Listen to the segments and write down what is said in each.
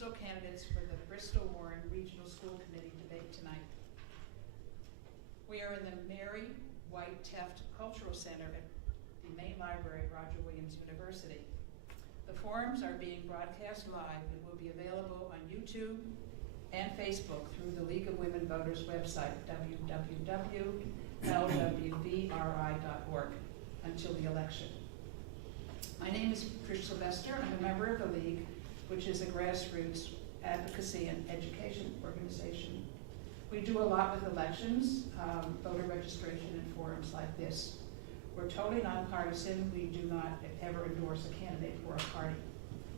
Bristol candidates for the Bristol-Warren Regional School Committee debate tonight. We are in the Mary White Teft Cultural Center at the main library at Roger Williams University. The forums are being broadcast live and will be available on YouTube and Facebook through the League of Women Voters website, www.lwvri.org, until the election. My name is Trish Sylvester. I'm a member of the League, which is a grassroots advocacy and education organization. We do a lot with elections, voter registration, and forums like this. We're totally nonpartisan. We do not ever endorse a candidate for a party,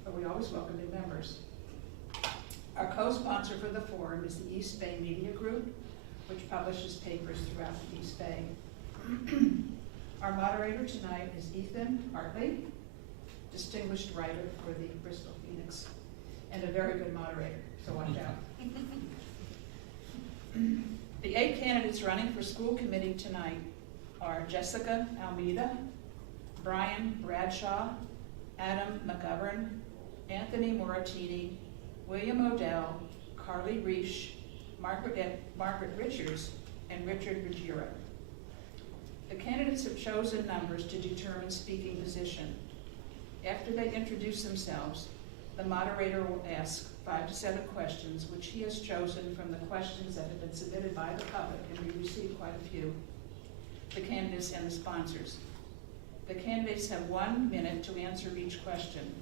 but we always welcome new members. Our co-sponsor for the forum is the East Bay Media Group, which publishes papers throughout the East Bay. Our moderator tonight is Ethan Hartley, distinguished writer for the Bristol Phoenix, and a very good moderator, so watch out. The 8 candidates running for school committee tonight are Jessica Almeida, Brian Bradshaw, Adam McGovern, Anthony Moratini, William Odell, Carly Reish, Margaret Richards, and Richard Ruggiero. The candidates have chosen numbers to determine speaking position. After they introduce themselves, the moderator will ask 5 to 7 questions, which he has chosen from the questions that have been submitted by the public, and we received quite a few, the candidates and the sponsors. The candidates have 1 minute to answer each question.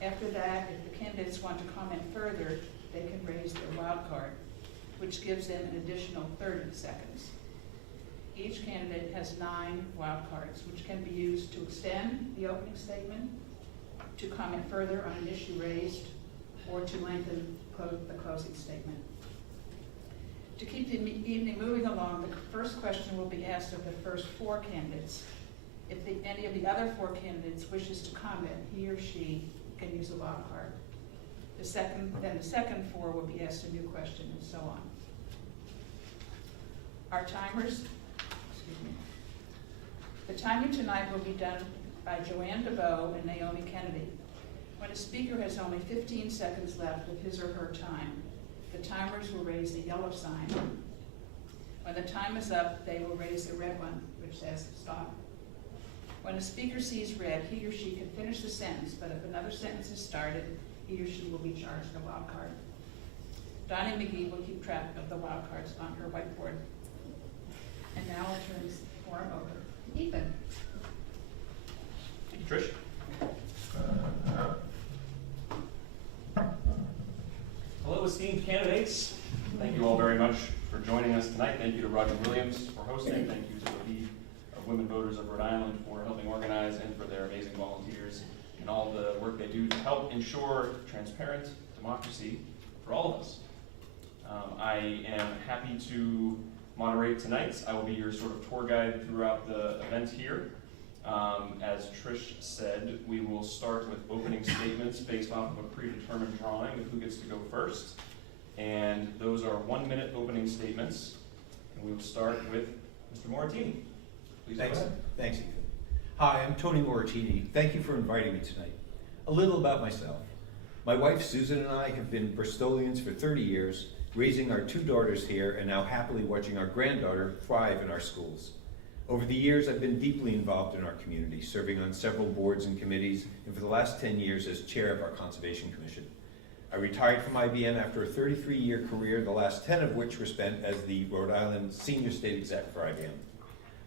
After that, if the candidates want to comment further, they can raise their wild card, which gives them an additional 30 seconds. Each candidate has 9 wild cards, which can be used to extend the opening statement, to comment further on an issue raised, or to lengthen the closing statement. To keep the evening moving along, the first question will be asked of the first 4 candidates. If any of the other 4 candidates wishes to comment, he or she can use a wild card. Then the second 4 will be asked a new question, and so on. Our timers, the timing tonight will be done by Joanne DeVoe and Naomi Kennedy. When a speaker has only 15 seconds left of his or her time, the timers will raise the yellow sign. When the time is up, they will raise the red one, which says stop. When a speaker sees red, he or she can finish the sentence, but if another sentence is started, he or she will be charged a wild card. Donnie McGee will keep track of the wild cards on her whiteboard. And now I'll turn this forum over to Ethan. Thank you, Trish. Hello, esteemed candidates. Thank you all very much for joining us tonight. Thank you to Roger Williams for hosting. Thank you to the League of Women Voters of Rhode Island for helping organize, and for their amazing volunteers and all the work they do to help ensure transparent democracy for all of us. I am happy to moderate tonight. I will be your sort of tour guide throughout the event here. As Trish said, we will start with opening statements based off of a predetermined drawing of who gets to go first. And those are 1-minute opening statements. And we will start with Mr. Moratini. Please go ahead. Thanks, Ethan. Hi, I'm Tony Moratini. Thank you for inviting me tonight. A little about myself. My wife Susan and I have been Bristolians for 30 years, raising our 2 daughters here and now happily watching our granddaughter thrive in our schools. Over the years, I've been deeply involved in our community, serving on several boards and committees, and for the last 10 years as chair of our Conservation Commission. I retired from IBM after a 33-year career, the last 10 of which were spent as the Rhode Island Senior State Exec for IBM.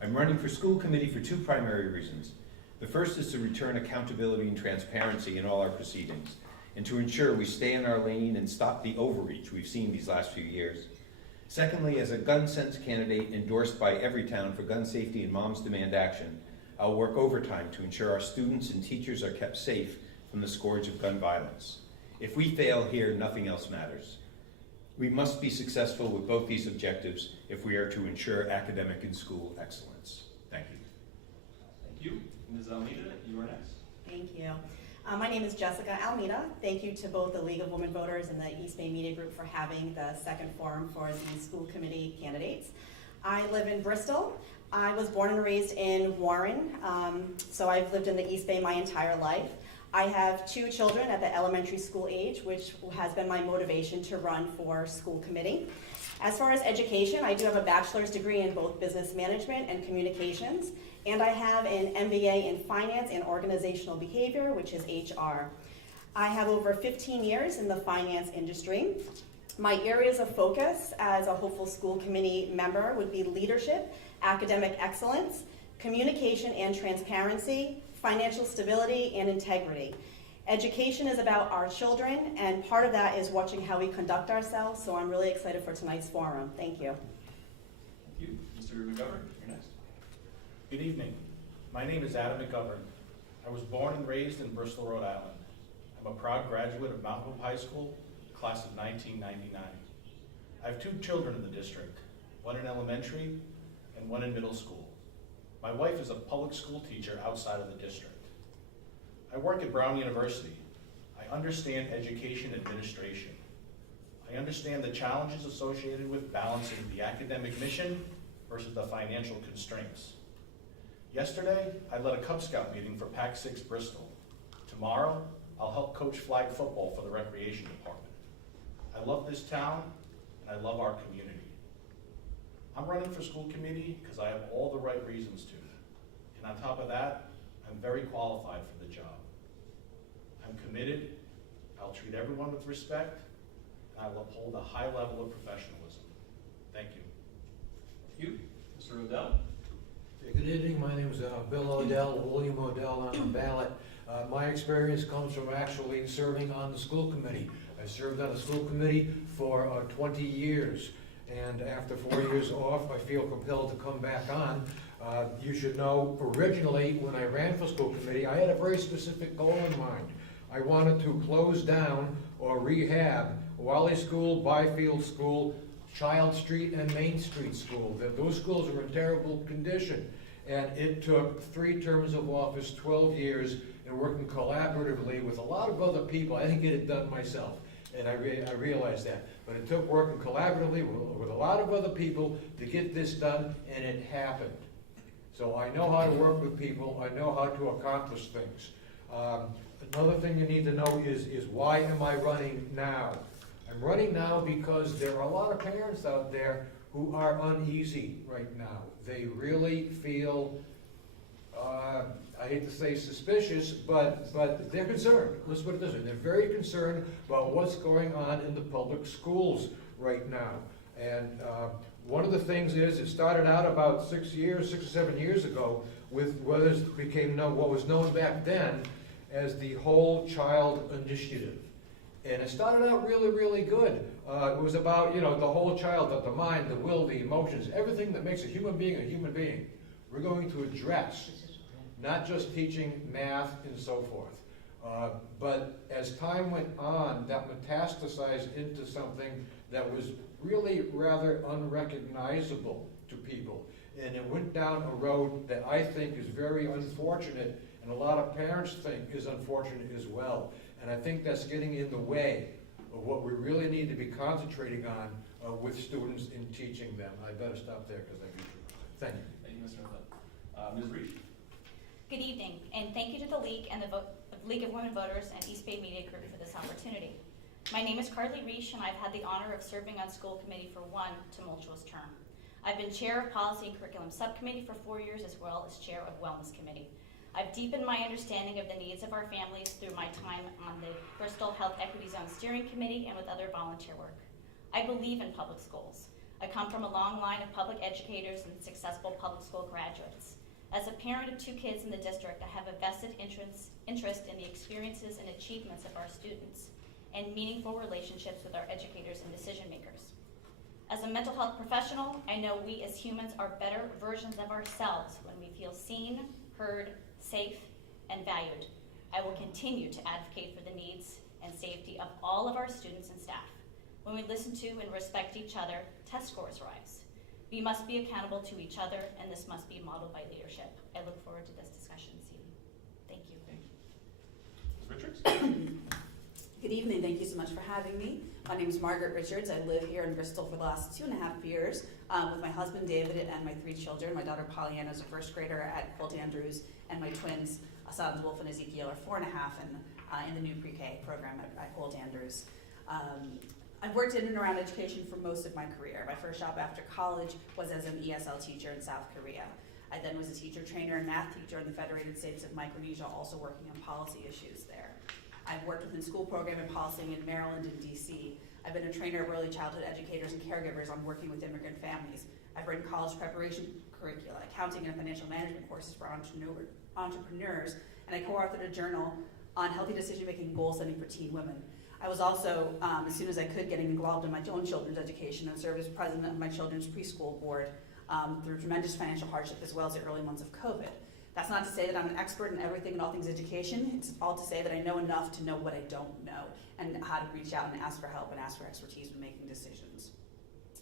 I'm running for school committee for 2 primary reasons. The first is to return accountability and transparency in all our proceedings, and to ensure we stay in our lane and stop the overreach we've seen these last few years. Secondly, as a gun sense candidate endorsed by Everytown for gun safety and Moms Demand Action, I'll work overtime to ensure our students and teachers are kept safe from the scourge of gun violence. If we fail here, nothing else matters. We must be successful with both these objectives if we are to ensure academic and school excellence. Thank you. Thank you. Ms. Almeida, you are next. Thank you. My name is Jessica Almeida. Thank you to both the League of Women Voters and the East Bay Media Group for having the second forum for the school committee candidates. I live in Bristol. I was born and raised in Warren, so I've lived in the East Bay my entire life. I have 2 children at the elementary school age, which has been my motivation to run for school committee. As far as education, I do have a bachelor's degree in both business management and communications, and I have an MBA in finance and organizational behavior, which is HR. I have over 15 years in the finance industry. My areas of focus as a hopeful school committee member would be leadership, academic excellence, communication and transparency, financial stability, and integrity. Education is about our children, and part of that is watching how we conduct ourselves, so I'm really excited for tonight's forum. Thank you. Thank you. Mr. McGovern, you're next. Good evening. My name is Adam McGovern. I was born and raised in Bristol, Rhode Island. I'm a proud graduate of Mount Hope High School, class of 1999. I have 2 children in the district, one in elementary and one in middle school. My wife is a public school teacher outside of the district. I work at Brown University. I understand education administration. I understand the challenges associated with balancing the academic mission versus the financial constraints. Yesterday, I led a Cub Scout meeting for Pac 6 Bristol. Tomorrow, I'll help coach flag football for the recreation department. I love this town, and I love our community. I'm running for school committee because I have all the right reasons to. And on top of that, I'm very qualified for the job. I'm committed, I'll treat everyone with respect, and I will uphold a high level of professionalism. Thank you. Thank you. Mr. Odell. Good evening, my name is Bill Odell, William Odell on the ballot. My experience comes from actually serving on the school committee. I served on the school committee for 20 years, and after 4 years off, I feel compelled to come back on. You should know, originally, when I ran for school committee, I had a very specific goal in mind. I wanted to close down or rehab Wally School, Byfield School, Child Street, and Main Street School. Those schools are in terrible condition. And it took 3 terms of office, 12 years, and working collaboratively with a lot of other people. I didn't get it done myself, and I realized that. But it took working collaboratively with a lot of other people to get this done, and it happened. So I know how to work with people. I know how to accomplish things. Another thing you need to know is why am I running now? I'm running now because there are a lot of parents out there who are uneasy right now. They really feel, I hate to say suspicious, but they're concerned. Let's put it this way. They're very concerned about what's going on in the public schools right now. And one of the things is, it started out about 6 or 7 years ago with what was known back then as the Whole Child Initiative. And it started out really, really good. It was about, the whole child, the mind, the will, the emotions, everything that makes a human being. We're going to address, not just teaching math and so forth. But as time went on, that metastasized into something that was really rather unrecognizable to people. And it went down a road that I think is very unfortunate, and a lot of parents think is unfortunate as well. And I think that's getting in the way of what we really need to be concentrating on with students in teaching them. I better stop there because I need to. Thank you. Thank you, Mr. Odell. Ms. Reich. Good evening, and thank you to the League and the League of Women Voters and East Bay Media Group for this opportunity. My name is Carly Reich, and I've had the honor of serving on school committee for 1 tumultuous term. I've been chair of Policy and Curriculum Subcommittee for 4 years, as well as chair of Wellness Committee. I've deepened my understanding of the needs of our families through my time on the Bristol Health Equity Zone Steering Committee and with other volunteer work. I believe in public schools. I come from a long line of public educators and successful public school graduates. As a parent of 2 kids in the district, I have a vested interest in the experiences and achievements of our students and meaningful relationships with our educators and decision makers. As a mental health professional, I know we as humans are better versions of ourselves when we feel seen, heard, safe, and valued. I will continue to advocate for the needs and safety of all of our students and staff. When we listen to and respect each other, test scores rise. We must be accountable to each other, and this must be modeled by leadership. I look forward to this discussion this evening. Thank you. Ms. Richards. Good evening. Thank you so much for having me. My name is Margaret Richards. I live here in Bristol for the last 2.5 years with my husband David and my 3 children. My daughter Pollyanna is a first grader at Holt Andrews, and my twins, Asad, Wolf, and Ezekiel, are 4.5 in the new pre-K program at Holt Andrews. I've worked in and around education for most of my career. My first job after college was as an ESL teacher in South Korea. I then was a teacher trainer and math teacher in the Federated States of Micronesia, also working on policy issues there. I've worked within school program and policy in Maryland and DC. I've been a trainer of early childhood educators and caregivers on working with immigrant families. I've written college preparation curricula, accounting and financial management courses for entrepreneurs, and I co-authored a journal on healthy decision-making and goal setting for teen women. I was also, as soon as I could, getting involved in my own children's education and served as president of my children's preschool board through tremendous financial hardship as well as the early months of COVID. That's not to say that I'm an expert in everything and all things education. It's all to say that I know enough to know what I don't know and how to reach out and ask for help and ask for expertise when making decisions.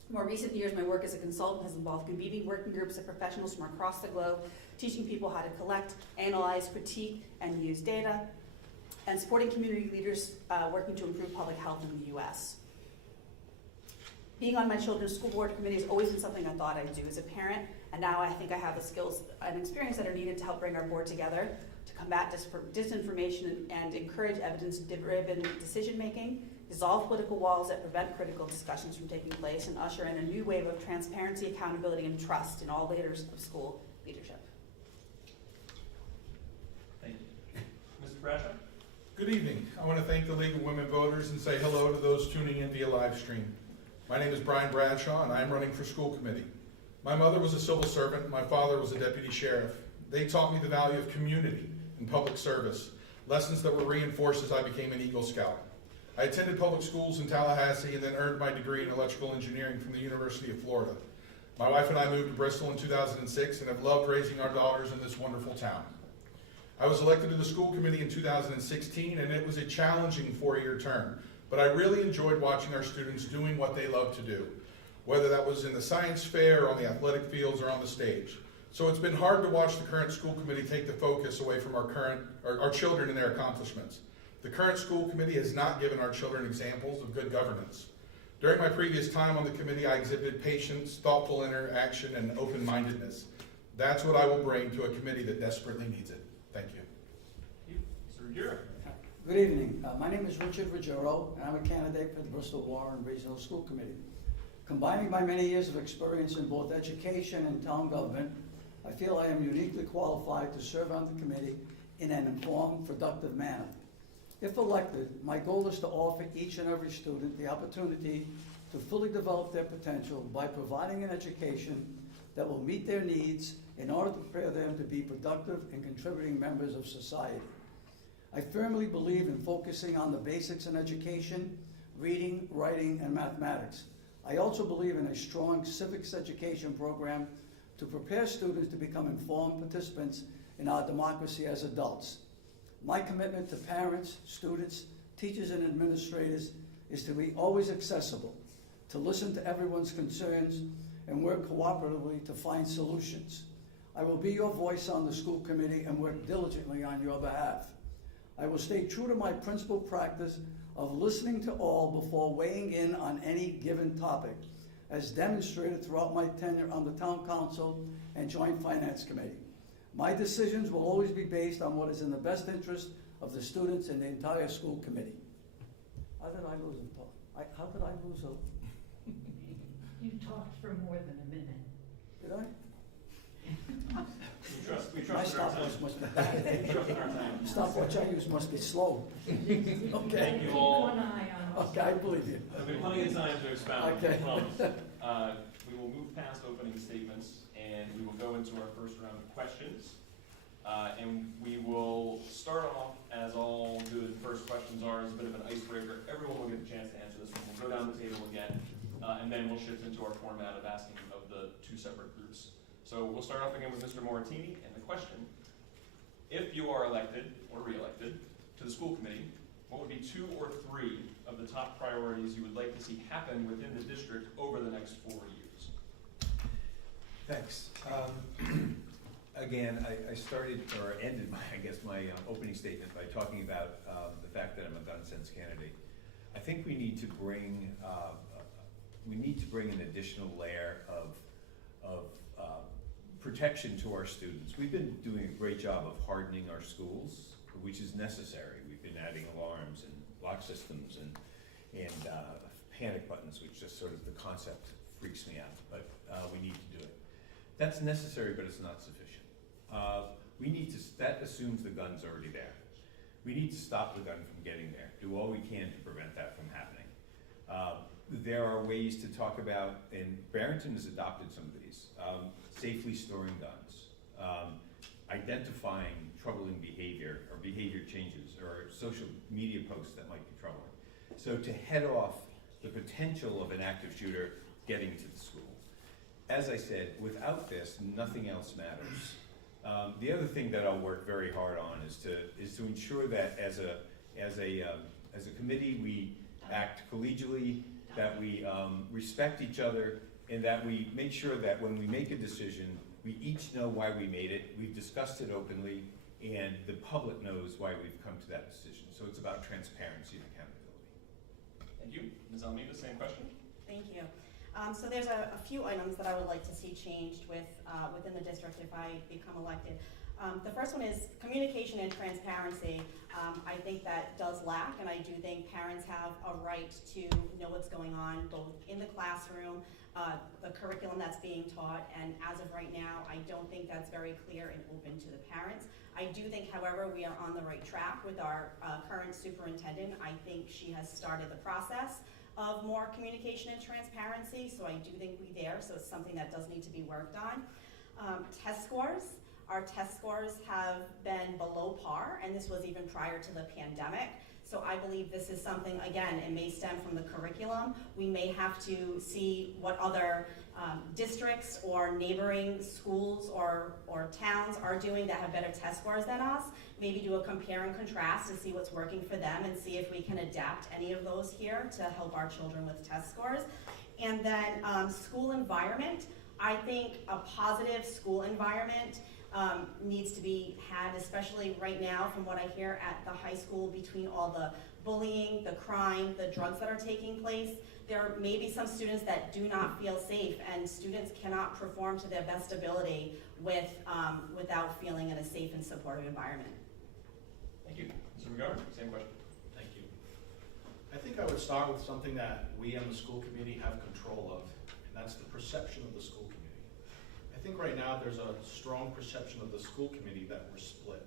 More recent years, my work as a consultant has involved convening working groups of professionals from across the globe, teaching people how to collect, analyze, critique, and use data, and supporting community leaders working to improve public health in the U.S. Being on my children's school board committee has always been something I thought I'd do as a parent, and now I think I have the skills and experience that are needed to help bring our board together, to combat disinformation and encourage evidence-driven decision-making, dissolve political walls that prevent critical discussions from taking place, and usher in a new wave of transparency, accountability, and trust in all layers of school leadership. Thank you. Mr. Bradshaw? Good evening. I want to thank the League of Women Voters and say hello to those tuning in via live stream. My name is Brian Bradshaw, and I am running for school committee. My mother was a civil servant, and my father was a deputy sheriff. They taught me the value of community and public service, lessons that were reinforced as I became an Eagle Scout. I attended public schools in Tallahassee and then earned my degree in electrical engineering from the University of Florida. My wife and I moved to Bristol in 2006 and have loved raising our daughters in this wonderful town. I was elected to the school committee in 2016, and it was a challenging 4-year term, but I really enjoyed watching our students doing what they love to do, whether that was in the science fair, on the athletic fields, or on the stage. So it's been hard to watch the current school committee take the focus away from our children and their accomplishments. The current school committee has not given our children examples of good governance. During my previous time on the committee, I exhibited patience, thoughtful interaction, and open-mindedness. That's what I will bring to a committee that desperately needs it. Thank you. Mr. Ruggiero? Good evening. My name is Richard Ruggiero, and I'm a candidate for the Bristol Warren Regional School Committee. Combining my many years of experience in both education and town government, I feel I am uniquely qualified to serve on the committee in an informed, productive manner. If elected, my goal is to offer each and every student the opportunity to fully develop their potential by providing an education that will meet their needs in order to prepare them to be productive and contributing members of society. I firmly believe in focusing on the basics in education, reading, writing, and mathematics. I also believe in a strong civics education program to prepare students to become informed participants in our democracy as adults. My commitment to parents, students, teachers, and administrators is to be always accessible, to listen to everyone's concerns, and work cooperatively to find solutions. I will be your voice on the school committee and work diligently on your behalf. I will stay true to my principal practice of listening to all before weighing in on any given topic, as demonstrated throughout my tenure on the Town Council and Joint Finance Committee. My decisions will always be based on what is in the best interest of the students and the entire school committee. How did I lose it? How did I lose it? You talked for more than a minute. Did I? We My trust in our stopwatch time. must be bad. We trust in our time. Stopwatch I use must be slow. Thank Okay. you all. One eye on us. Okay, I believe you. There'll be plenty of time to expound, I Okay. promise. We will move past opening statements, and we will go into our first round of questions. And we will start off, as all good first questions are, as a bit of an icebreaker. Everyone will get a chance to answer this one. We'll go down the table again, and then we'll shift into our format of asking of the 2 separate groups. So we'll start off again with Mr. Moratini, and the question: if you are elected or re-elected to the school committee, what would be 2 or 3 of the top priorities you would like to see happen within the district over the next 4 years? Thanks. Again, I started, or ended my opening statement by talking about the fact that I'm a gun sense candidate. I think we need to bring an additional layer of protection to our students. We've been doing a great job of hardening our schools, which is necessary. We've been adding alarms and lock systems and panic buttons, which just sort of the concept freaks me out, but we need to do it. That's necessary, but it's not sufficient. That assumes the gun's already there. We need to stop the gun from getting there, do all we can to prevent that from happening. There are ways to talk about, and Barrington has adopted some of these, safely storing guns, identifying troubling behavior or behavior changes or social media posts that might be troubling. So to head off the potential of an active shooter getting to the school. As I said, without this, nothing else matters. The other thing that I'll work very hard on is to ensure that as a committee we act collegially, that we respect each other, and that we make sure that when we make a decision, we each know why we made it, we've discussed it openly, and the public knows why we've come to that decision. So it's about transparency and accountability. Thank you. Ms. Almeida, same question? Thank you. So there's a few items that I would like to see changed within the district if I become elected. The first one is communication and transparency. I think that does lack, and I do think parents have a right to know what's going on both in the classroom, the curriculum that's being taught, and as of right now, I don't think that's very clear and open to the parents. I do think, however, we are on the right track with our current superintendent. I think she has started the process of more communication and transparency, so I do think we're there, so it's something that does need to be worked on. Test scores. Our test scores have been below par, and this was even prior to the pandemic. So I believe this is something, again, it may stem from the curriculum. We may have to see what other districts or neighboring schools or towns are doing that have better test scores than us. Maybe do a compare and contrast to see what's working for them and see if we can adapt any of those here to help our children with test scores. And then school environment. I think a positive school environment needs to be had, especially right now from what I hear at the high school between all the bullying, the crime, the drugs that are taking place. There may be some students that do not feel safe, and students cannot perform to their best ability without feeling in a safe and supportive environment. Thank you. Mr. McGovern, same question. Thank you. I think I would start with something that we on the school committee have control of, and that's the perception of the school committee. I think right now there's a strong perception of the school committee that we're split.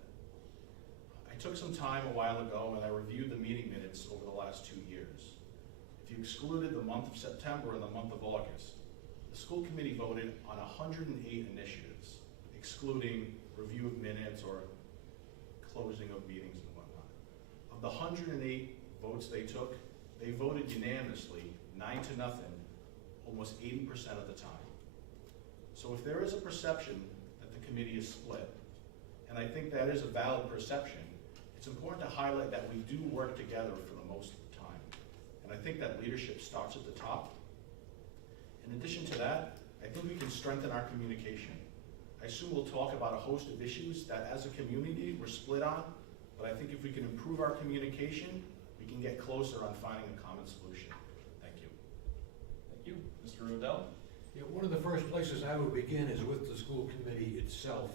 I took some time a while ago and I reviewed the meeting minutes over the last 2 years. If you excluded the month of September and the month of August, the school committee voted on 108 initiatives, excluding review of minutes or closing of meetings and whatnot. Of the 108 votes they took, they voted unanimously, 9-0, almost 80% of the time. So if there is a perception that the committee is split, and I think that is a valid perception, it's important to highlight that we do work together for the most of the time. And I think that leadership starts at the top. In addition to that, I think we can strengthen our communication. I assume we'll talk about a host of issues that as a community we're split on, but I think if we can improve our communication, we can get closer on finding a common solution. Thank you. Thank you. Mr. Rodell? Yeah, one of the first places I would begin is with the school committee itself.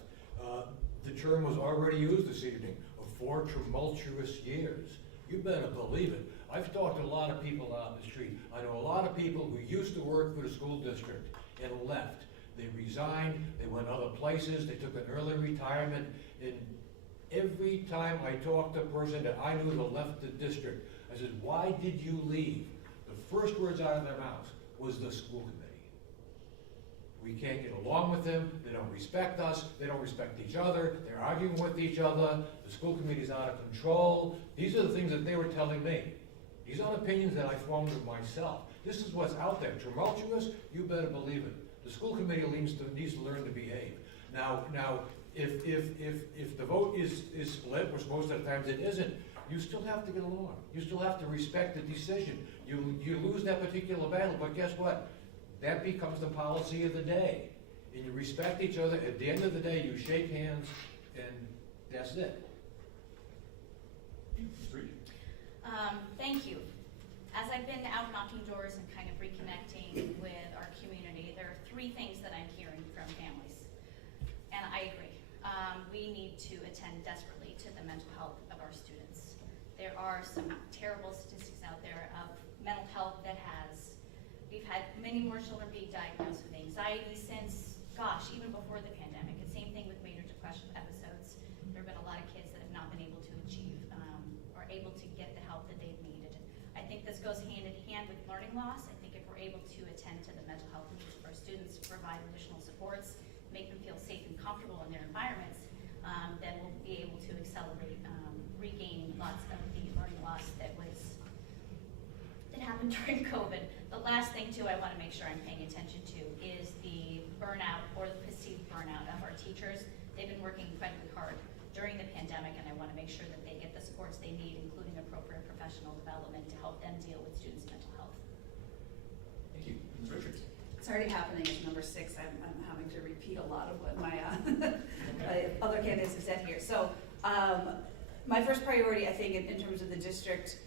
The term was already used this evening, of 4 tumultuous years. You better believe it. I've talked to a lot of people out in the street. I know a lot of people who used to work for the school district and left. They resigned, they went other places, they took an early retirement, and every time I talked to a person that I knew that left the district, I said, "Why did you leave?" The first words out of their mouths was the school committee. We can't get along with them, they don't respect us, they don't respect each other, they're arguing with each other, the school committee's out of control. These are the things that they were telling me. These are opinions that I formed of myself. This is what's out there. Tumultuous, you better believe it. The school committee needs to learn to behave. Now, if the vote is split, which most of the times it isn't, you still have to get along. You still have to respect the decision. You lose that particular battle, but guess what? That becomes the policy of the day. And you respect each other. At the end of the day, you shake hands, and that's it. Mr. Reed? Thank you. As I've been out knocking doors and kind of reconnecting with our community, there are three things that I'm hearing from families. And I agree. We need to attend desperately to the mental health of our students. There are some terrible statistics out there of mental health we've had many more children being diagnosed with anxiety since, gosh, even before the pandemic. And same thing with major depression episodes. There have been a lot of kids that have not been able to achieve or able to get the help that they've needed. I think this goes hand in hand with learning loss. I think if we're able to attend to the mental health needs of our students, provide additional supports, make them feel safe and comfortable in their environments, then we'll be able to accelerate regaining lots of the learning loss that happened during COVID. The last thing too I want to make sure I'm paying attention to is the burnout or the perceived burnout of our teachers. They've been working incredibly hard during the pandemic, and I want to make sure that they get the supports they need, including appropriate professional development to help them deal with students' mental health. Thank you. Ms. Richards. It's already happening at number 6. I'm having to repeat a lot of what my other candidates have said here. So my first priority, I think, in terms of the district,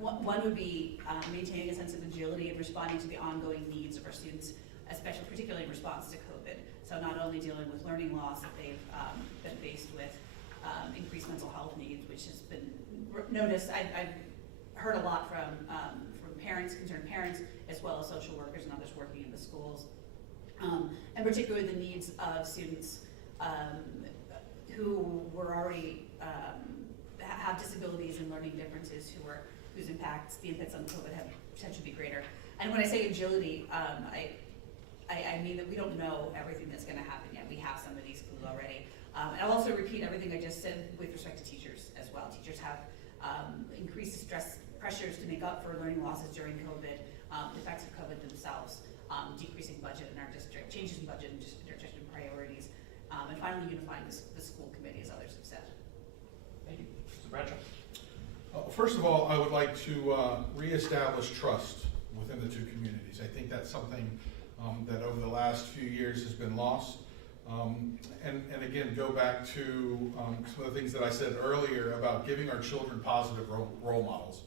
one would be maintaining a sense of agility and responding to the ongoing needs of our students, especially particularly in response to COVID. So not only dealing with learning loss that they've been faced with, increased mental health needs, which has been noticed. I've heard a lot from parents, concerned parents, as well as social workers and others working in the schools, and particularly the needs of students who were already have disabilities and learning differences, whose impacts, the impacts on COVID have potentially be greater. And when I say agility, I mean that we don't know everything that's going to happen yet. We have some of these clues already. And I'll also repeat everything I just said with respect to teachers as well. Teachers have increased stress pressures to make up for learning losses during COVID, the effects of COVID themselves, decreasing budget in our district, changes in budget and district priorities, and finally unifying the school committee, as others have said. Thank you. Mr. Bradshaw. First of all, I would like to reestablish trust within the two communities. I think that's something that over the last few years has been lost. And again, go back to some of the things that I said earlier about giving our children positive role models.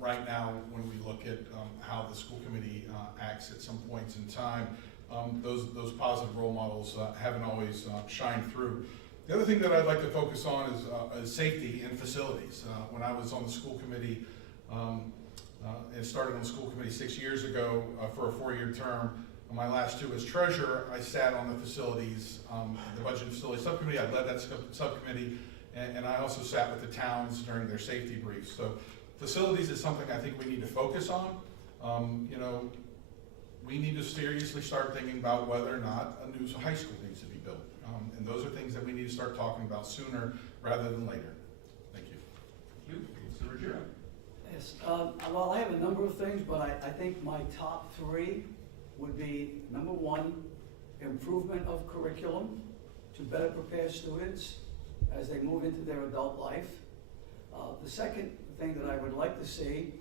Right now, when we look at how the school committee acts at some points in time, those positive role models haven't always shined through. The other thing that I'd like to focus on is safety and facilities. When I was on the school committee, and started on the school committee 6 years ago for a 4-year term, my last 2 as treasurer, I sat on the facilities, the budget and facility subcommittee. I led that subcommittee, and I also sat with the towns during their safety briefs. So facilities is something I think we need to focus on. We need to seriously start thinking about whether or not a new high school needs to be built. And those are things that we need to start talking about sooner rather than later. Thank you. Thank you. Mr. Ruggiero. Yes, well, I have a number of things, but I think my top 3 would be, number 1, improvement of curriculum to better prepare students as they move into their adult life. The second thing that I would like to see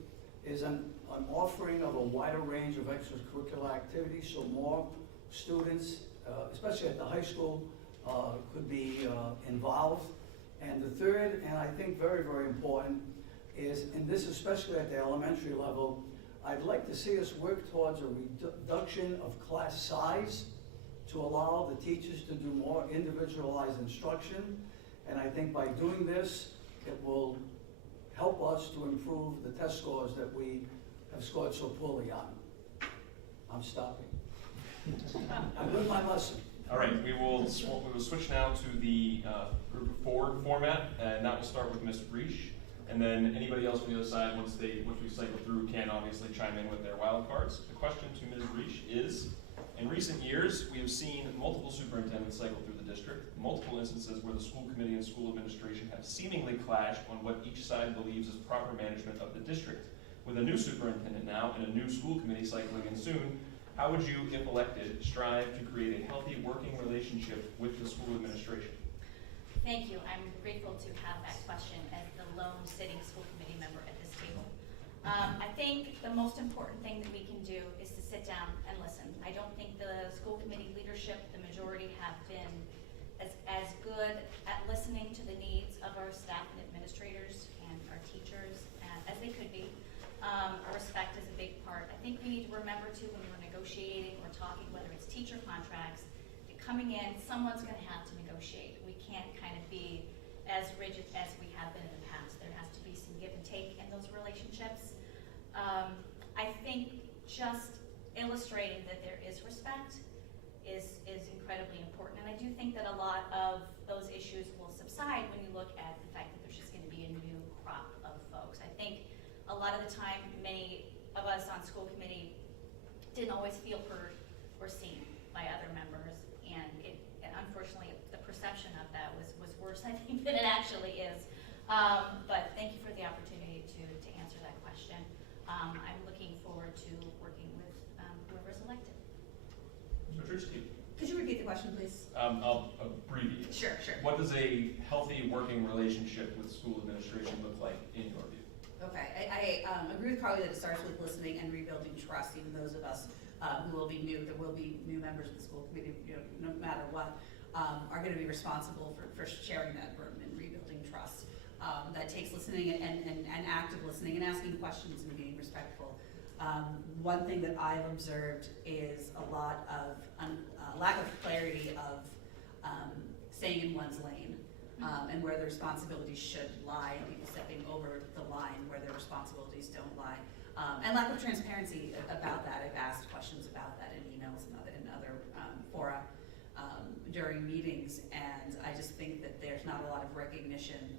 is an offering of a wider range of extracurricular activities so more students, especially at the high school, could be involved. And the third, and I think very, very important, is, and this especially at the elementary level, I'd like to see us work towards a reduction of class size to allow the teachers to do more individualized instruction. And I think by doing this, it will help us to improve the test scores that we have scored so poorly on. I'm stopping. I'm with my lesson. All right, we will switch now to the group 4 format, and that will start with Ms. Reich. And then anybody else on the other side, once we cycle through, can obviously chime in with their wild cards. The question to Ms. Reich is, in recent years, we have seen multiple superintendents cycle through the district, multiple instances where the school committee and school administration have seemingly clashed on what each side believes is proper management of the district. With a new superintendent now and a new school committee cycling in soon, how would you, if elected, strive to create a healthy working relationship with the school administration? Thank you. I'm grateful to have that question as the lone sitting school committee member at this table. I think the most important thing that we can do is to sit down and listen. I don't think the school committee leadership, the majority, have been as good at listening to the needs of our staff and administrators and our teachers as they could be. coming in, someone's gonna have to negotiate. We can't kind of be as rigid as we have been in the past. There has to be some give and take in those relationships. I think just illustrating that there is respect is incredibly important. And I do think that a lot of those issues will subside when you look at the fact that there's just gonna be a new crop of folks. I think a lot of the time, many of us on school committee didn't always feel heard or seen by other members, and unfortunately, the perception of that was worse, I think, than it actually is. But thank you for the opportunity to answer that question. I'm looking forward to working with whoever's elected. Mr. Petrusky. Could you repeat the question, please? I'll abbreviate. Sure. What does a healthy working relationship with school administration look like in your view? Okay, I agree with Carly that it starts with listening and rebuilding trust. Even those of us who will be new, there will be new members of the school committee, no matter what, are going to be responsible for sharing that burden and rebuilding trust. That takes listening and active listening and asking questions and being respectful. One thing that I've observed is a lot of lack of clarity of staying in one's lane. And where the responsibilities should lie, and people stepping over the line where their responsibilities don't lie. And lack of transparency about that. I've asked questions about that in emails and other fora during meetings, and I just think that there's not a lot of recognition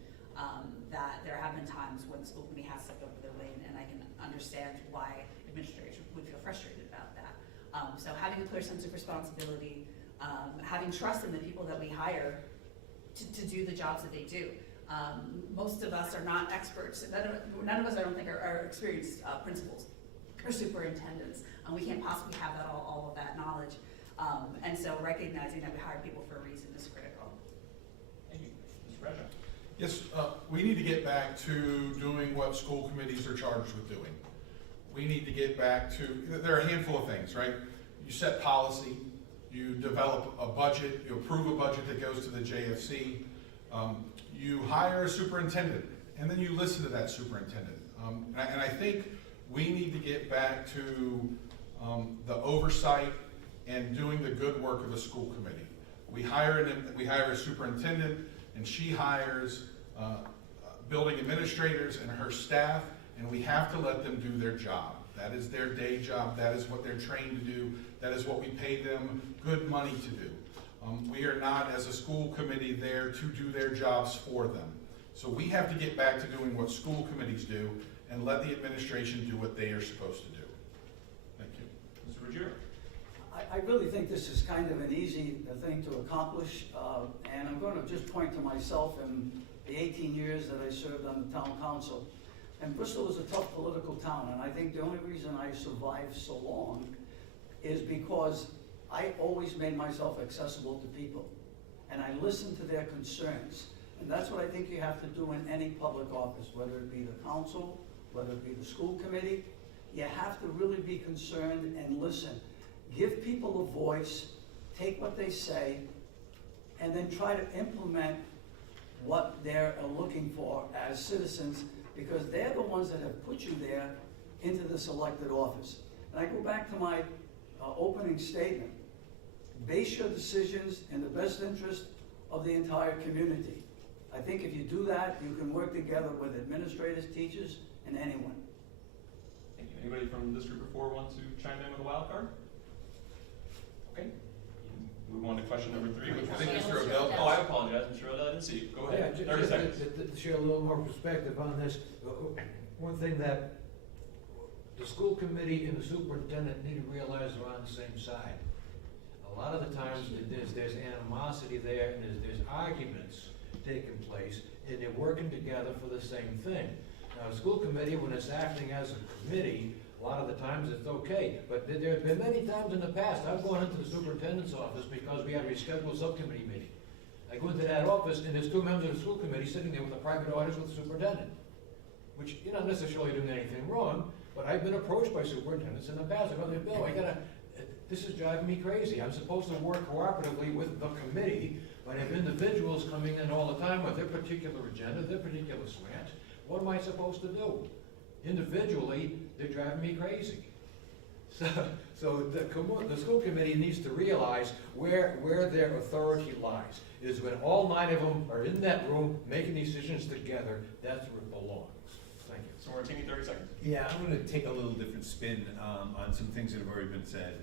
that there have been times when the school committee has stepped over their lane, and I can understand why administrators would feel frustrated about that. So having a clear sense of responsibility, having trust in the people that we hire to do the jobs that they do. Most of us are not experts. None of us, I don't think, are experienced principals or superintendents. We can't possibly have all of that knowledge. And so recognizing that we hire people for a reason is critical. Thank you. Mr. Bradshaw. Yes, we need to get back to doing what school committees are charged with doing. We need to get back to, there are a handful of things, right? You set policy, you develop a budget, you approve a budget that goes to the JFC, you hire a superintendent, and then you listen to that superintendent. And I think we need to get back to the oversight and doing the good work of a school committee. We hire a superintendent, and she hires building administrators and her staff, and we have to let them do their job. That is their day job. That is what they're trained to do. That is what we pay them good money to do. We are not, as a school committee, there to do their jobs for them. So we have to get back to doing what school committees do and let the administration do what they are supposed to do. Thank you. Mr. Ruggiero. I really think this is kind of an easy thing to accomplish, and I'm going to just point to myself and the 18 years that I served on the town council. And Bristol is a tough political town, and I think the only reason I survived so long is because I always made myself accessible to people, and I listened to their concerns. And that's what I think you have to do in any public office, whether it be the council, whether it be the school committee. You have to really be concerned and listen. Give people a voice, take what they say, and then try to implement what they're looking for as citizens, because they're the ones that have put you there into this elected office. And I go back to my opening statement. Base your decisions in the best interest of the entire community. I think if you do that, you can work together with administrators, teachers, and anyone. Thank you. Anybody from District 4 want to chime in with a wild card? Okay. Move on to question number 3. Which I was think Mr. Odell. Oh, I apologize, Mr. Odell. I didn't see you. Go ahead. Yeah, 30 seconds. to share a little more perspective on this, one thing that the school committee and the superintendent need to realize are on the same side. A lot of the times there's animosity there, and there's arguments taking place, and they're working together for the same thing. Now, a school committee, when it's acting as a committee, a lot of the times it's okay, but there have been many times in the past, I've gone into the superintendent's office because we had a rescheduled subcommittee meeting. I go into that office, and there's 2 members of the school committee sitting there with a private audience with the superintendent, which you're not necessarily doing anything wrong, but I've been approached by superintendents in the past. I go, Bill, this is driving me crazy. I'm supposed to work cooperatively with the committee, but if individuals coming in all the time with their particular agenda, their particular slant, what am I supposed to do? Individually, they're driving me crazy. So the school committee needs to realize where their authority lies. Is when all 9 of them are in that room making decisions together, that's where it belongs. Thank you. So Martini, 30 seconds. Yeah, I'm going to take a little different spin on some things that have already been said.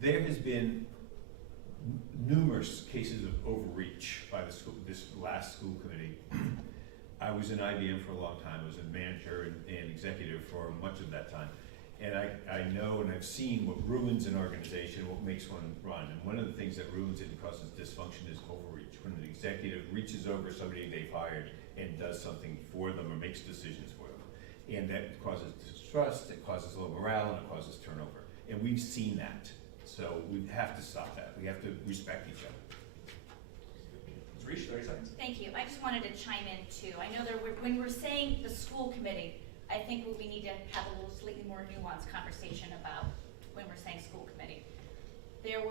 There has been numerous cases of overreach by the school, this last school committee. I was in IBM for a long time. I was a manager and executive for much of that time. And I know and I've seen what ruins an organization, what makes one run. And one of the things that ruins it and causes dysfunction is overreach. When an executive reaches over somebody they've hired and does something for them or makes decisions for them. And that causes distrust, it causes low morale, and it causes turnover. And we've seen that. So we have to stop that. We have to respect each other. Ms. Reach, 30 seconds. Thank you. I just wanted to chime in too. I know when we're saying the school committee, I think we need to have a little slightly more nuanced conversation about when we're saying school committee. There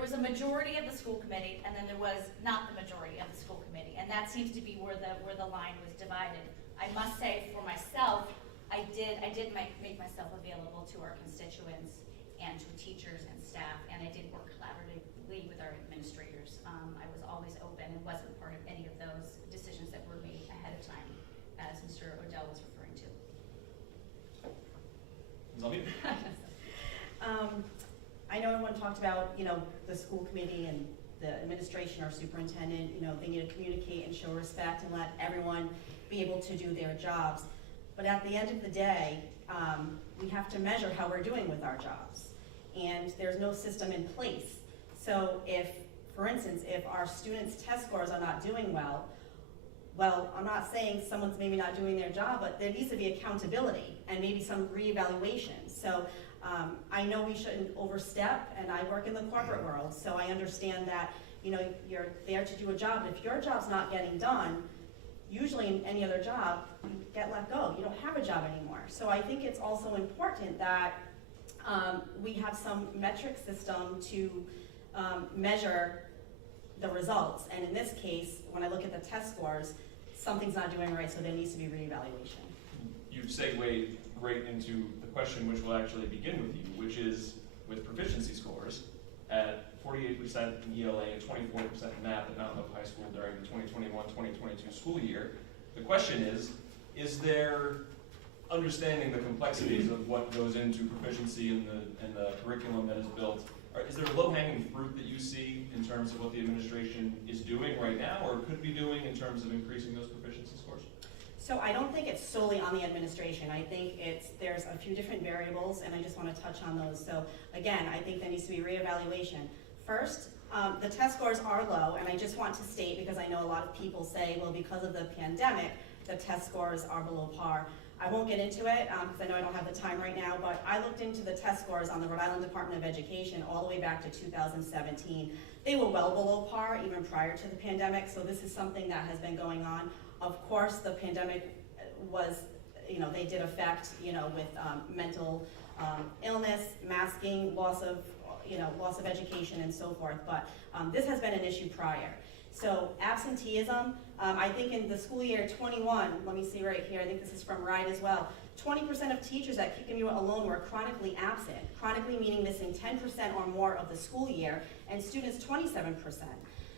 was a majority of the school committee, and then there was not the majority of the school committee, and that seems to be where the line was divided. I must say, for myself, I did make myself available to our constituents and to teachers and staff, and I did work collaboratively with our administrators. I was always open and wasn't part of any of those decisions that were made ahead of time, as Mr. Odell was referring to. Ms. Almeida? I know everyone talked about, the school committee and the administration or superintendent, they need to communicate and show respect and let everyone be able to do their jobs. But at the end of the day, we have to measure how we're doing with our jobs. And there's no system in place. So for instance, if our students' test scores are not doing well, I'm not saying someone's maybe not doing their job, but there needs to be accountability and maybe some reevaluation. So I know we shouldn't overstep, and I work in the corporate world, so I understand that you're there to do a job, and if your job's not getting done, usually in any other job, you get let go. You don't have a job anymore. So I think it's also important that we have some metric system to measure the results. And in this case, when I look at the test scores, something's not doing right, so there needs to be reevaluation. You've segued great into the question which will actually begin with you, which is with proficiency scores at 48% in ELA and 24% in math at Mount Hope High School during the 2021-2022 school year. The question is there, understanding the complexities of what goes into proficiency in the curriculum that is built, is there a low-hanging fruit that you see in terms of what the administration is doing right now or could be doing in terms of increasing those proficiency scores? So I don't think it's solely on the administration. I think there's a few different variables, and I just want to touch on those. So again, I think there needs to be reevaluation. First, the test scores are low, and I just want to state, because I know a lot of people say, well, because of the pandemic, the test scores are below par. I won't get into it because I know I don't have the time right now, but I looked into the test scores on the Rhode Island Department of Education all the way back to 2017. They were well below par even prior to the pandemic, so this is something that has been going on. Of course, the pandemic was, they did affect, with mental illness, masking, loss of education and so forth, but this has been an issue prior. So absenteeism, I think in the school year 21, let me see right here, I think this is from RIDE as well, 20% of teachers at Kikamura alone were chronically absent, chronically meaning missing 10% or more of the school year, and students 27%.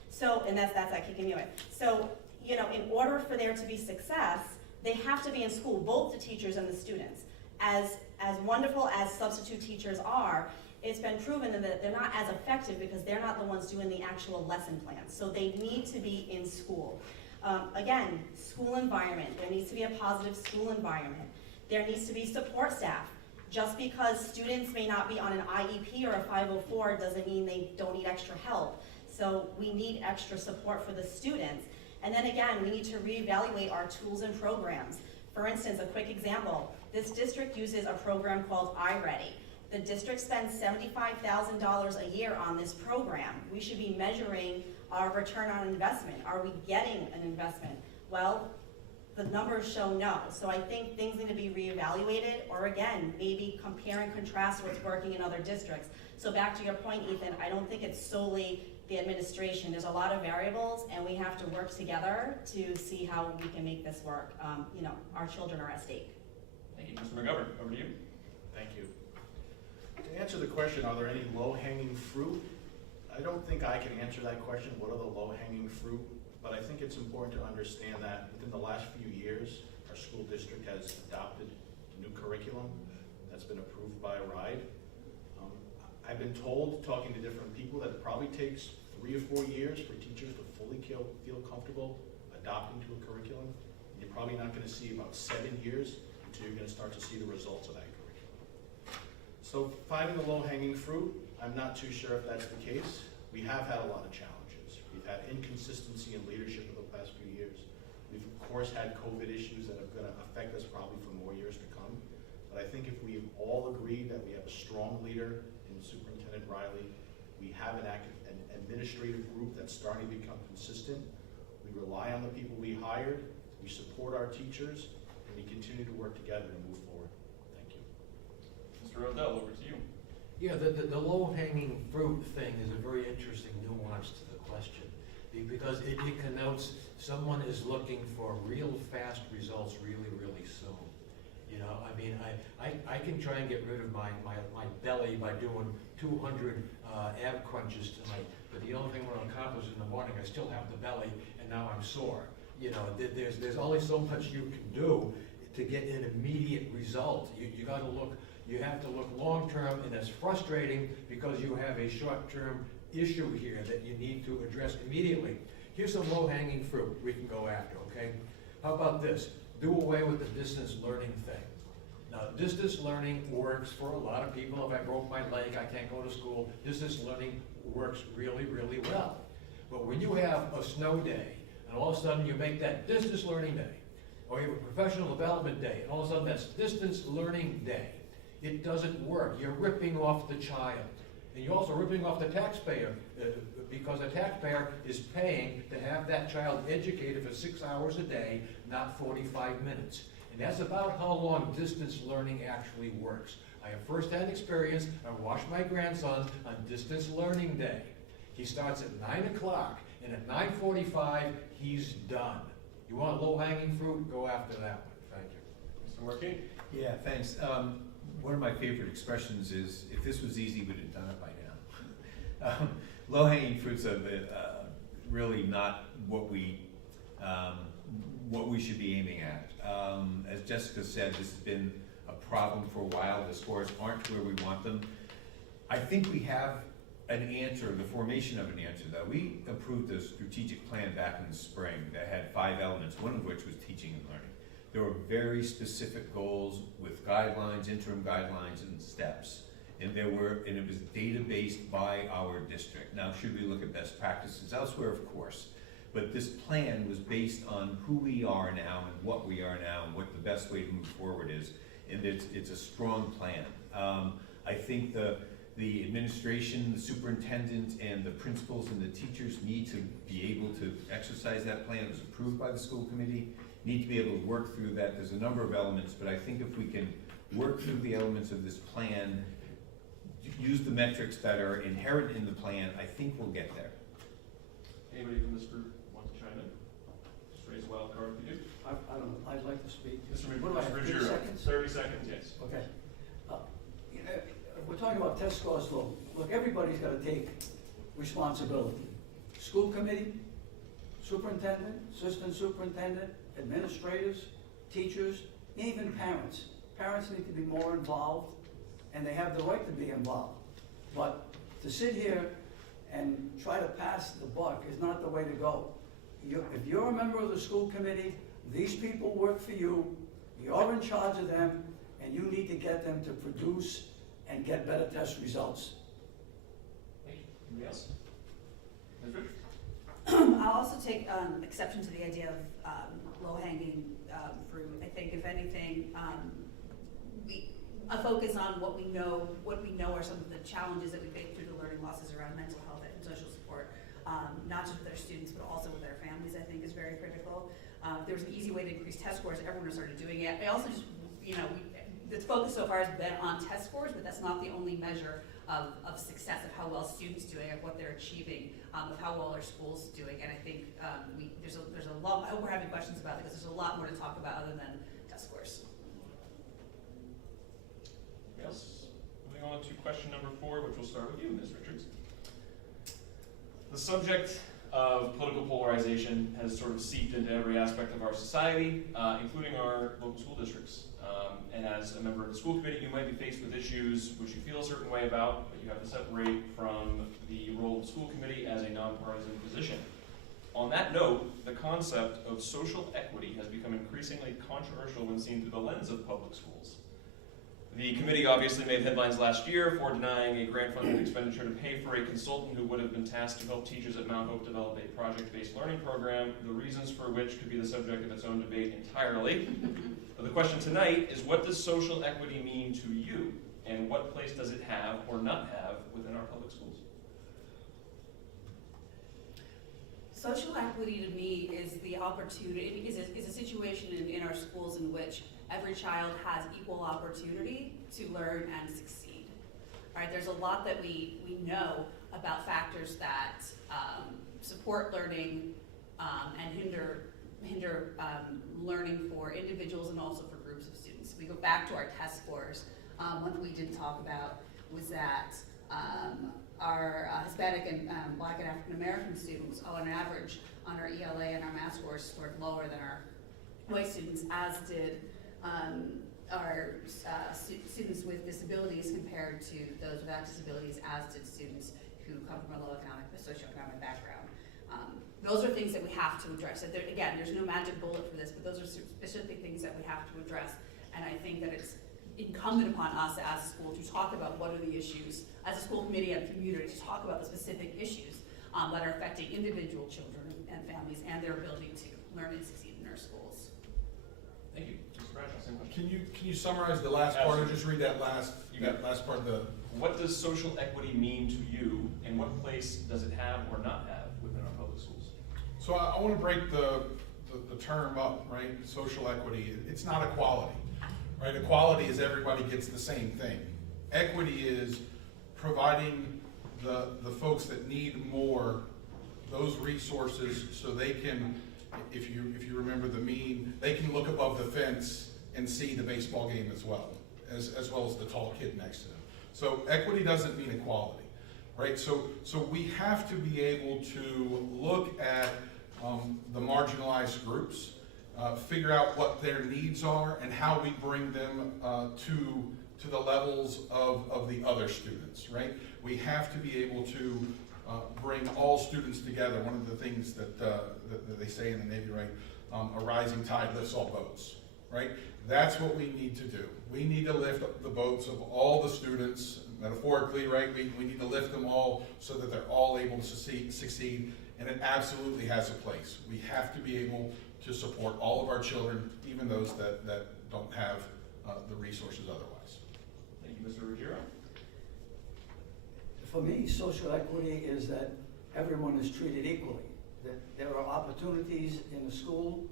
So, and that's at Kikamura. So, in order for there to be success, they have to be in school, both the teachers and the students. As wonderful as substitute teachers are, it's been proven that they're not as effective because they're not the ones doing the actual lesson plans. So they need to be in school. Again, school environment. There needs to be a positive school environment. There needs to be support staff. Just because students may not be on an IEP or a 504 doesn't mean they don't need extra help. So we need extra support for the students. And then again, we need to reevaluate our tools and programs. For instance, a quick example, this district uses a program called iReady. The district spends $75,000 a year on this program. We should be measuring our return on investment. Are we getting an investment? Well, the numbers show no. So I think things need to be reevaluated, or again, maybe compare and contrast what's working in other districts. So back to your point, Ethan, I don't think it's solely the administration. There's a lot of variables, and we have to work together to see how we can make this work. Our children are at stake. Thank you. Mr. McGovern, over to you. Thank you. To answer the question, are there any low-hanging fruit? I don't think I can answer that question, what are the low-hanging fruit? But I think it's important to understand that within the last few years, our school district has adopted a new curriculum that's been approved by RIDE. I've been told, talking to different people, that it probably takes 3 or 4 years for teachers to fully feel comfortable adopting to a curriculum. And you're probably not going to see about 7 years until you're going to start to see the results of that curriculum. So finding the low-hanging fruit, I'm not too sure if that's the case. We have had a lot of challenges. We've had inconsistency in leadership over the past few years. We've of course had COVID issues that are going to affect us probably for more years to come. But I think if we all agree that we have a strong leader in Superintendent Riley, we have an administrative group that's starting to become consistent, we rely on the people we hired, we support our teachers, and we continue to work together and move forward. Thank you. Mr. Odell, over to you. Yeah, the low-hanging fruit thing is a very interesting nuance to the question, because it connotes someone is looking for real fast results really, really soon. You know, I mean, I can try and get rid of my belly by doing 200 ab crunches tonight, but the only thing I'm going to accomplish in the morning, I still have the belly, and now I'm sore. You know, there's only so much you can do to get an immediate result. You got to look. You have to look long-term, and it's frustrating because you have a short-term issue here that you need to address immediately. Here's some low-hanging fruit we can go after, okay? How about this? Do away with the distance learning thing. Now, distance learning works for a lot of people. If I broke my leg, I can't go to school. Distance learning works really, really well. But when you have a snow day, and all of a sudden you make that distance learning day, or you have a professional development day, and all of a sudden that's distance learning day, it doesn't work. You're ripping off the child. And you're also ripping off the taxpayer, because the taxpayer is paying to have that child educated for 6 hours a day, not 45 minutes. And that's about how long distance learning actually works. I have first-hand experience. I watched my grandson on distance learning day. He starts at 9 o'clock, and at 9:45, he's done. You want low-hanging fruit? Go after that one. Thank you. Mr. Markey? Yeah, thanks. One of my favorite expressions is, if this was easy, we'd have done it by now. Low-hanging fruits are really not what we should be aiming at. As Jessica said, this has been a problem for a while. The scores aren't where we want them. I think we have an answer, the formation of an answer, though. We approved a strategic plan back in the spring that had 5 elements, one of which was teaching and learning. There were very specific goals with guidelines, interim guidelines, and steps. And it was data-based by our district. Now, should we look at best practices elsewhere? Of course. But this plan was based on who we are now and what we are now and what the best way to move forward is. And it's a strong plan. I think the administration, the superintendent, and the principals and the teachers need to be able to exercise that plan. It was approved by the school committee. Need to be able to work through that. There's a number of elements, but I think if we can work through the elements of this plan, use the metrics that are inherent in the plan, I think we'll get there. Anybody from this group want to chime in? Just raise a wild card if you do. I don't know, I'd like to speak. Mr. What do I have, 30 Ruggiero, seconds? 30 seconds, yes. Okay. We're talking about test scores, though. Look, everybody's got to take responsibility. School committee, superintendent, assistant superintendent, administrators, teachers, even parents. Parents need to be more involved, and they have the right to be involved. But to sit here and try to pass the buck is not the way to go. If you're a member of the school committee, these people work for you, you're in charge of them, and you need to get them to produce and get better test results. Thank you. Anybody else? Ms. Rich? I'll also take exception to the idea of low-hanging fruit. I think, if anything, a focus on what we know are some of the challenges that we face through the learning losses around mental health and social support, not just with our students, but also with their families, I think is very critical. If there was an easy way to increase test scores, everyone would have started doing it. I also just, the focus so far has been on test scores, but that's not the only measure of success, of how well students doing, of what they're achieving, of how well our schools doing. And I think there's a lot. I hope we're having questions about it, because there's a lot more to talk about other than test scores. Anybody else? Moving on to question number 4, which will start with you, Ms. Richards. The subject of political polarization has sort of seeped into every aspect of our society, including our local school districts. And as a member of the school committee, you might be faced with issues which you feel a certain way about, but you have to separate from the role of the school committee as a nonpartisan position. On that note, the concept of social equity has become increasingly controversial when seen through the lens of public schools. The committee obviously made headlines last year for denying a grant-funded expenditure to pay for a consultant who would have been tasked to help teachers at Mount Hope develop a project-based learning program, the reasons for which could be the subject of its own debate entirely. But the question tonight is, what does social equity mean to you, and what place does it have or not have within our public schools? Social equity to me is the opportunity, is a situation in our schools in which every child has equal opportunity to learn and succeed. All right, there's a lot that we know about factors that support learning and hinder learning for individuals and also for groups of students. We go back to our test scores. One thing we didn't talk about was that our Hispanic and Black and African American students, on average, on our ELA and our math scores, scored lower than our white students, as did our students with disabilities compared to those without disabilities, as did students who come from a low economic, socioeconomic background. Those are things that we have to address. So again, there's no magic bullet for this, but those are specific things that we have to address. And I think that it's incumbent upon us as a school to talk about what are the issues, as a school committee and community, to talk about the specific issues that are affecting individual children and families and their ability to learn and succeed in our schools. Thank you. Mr. Bradshaw, same question. Can you summarize the last part, or just read that last part of the... What does social equity mean to you, and what place does it have or not have within our public schools? So I want to break the term up, right? Social equity, it's not equality, right? Equality is everybody gets the same thing. Equity is providing the folks that need more those resources so they can, if you remember the meme, they can look above the fence and see the baseball game as well as the tall kid next to them. So equity doesn't mean equality, right? So we have to be able to look at the marginalized groups, figure out what their needs are and how we bring them to the levels of the other students, right? We have to be able to bring all students together. One of the things that they say in the Navy, right? A rising tide lifts all boats, right? That's what we need to do. We need to lift up the boats of all the students, metaphorically, right? We need to lift them all so that they're all able to succeed, and it absolutely has a place. We have to be able to support all of our children, even those that don't have the resources otherwise. Thank you, Mr. Ruggiero. For me, social equity is that everyone is treated equally, that there are opportunities in the school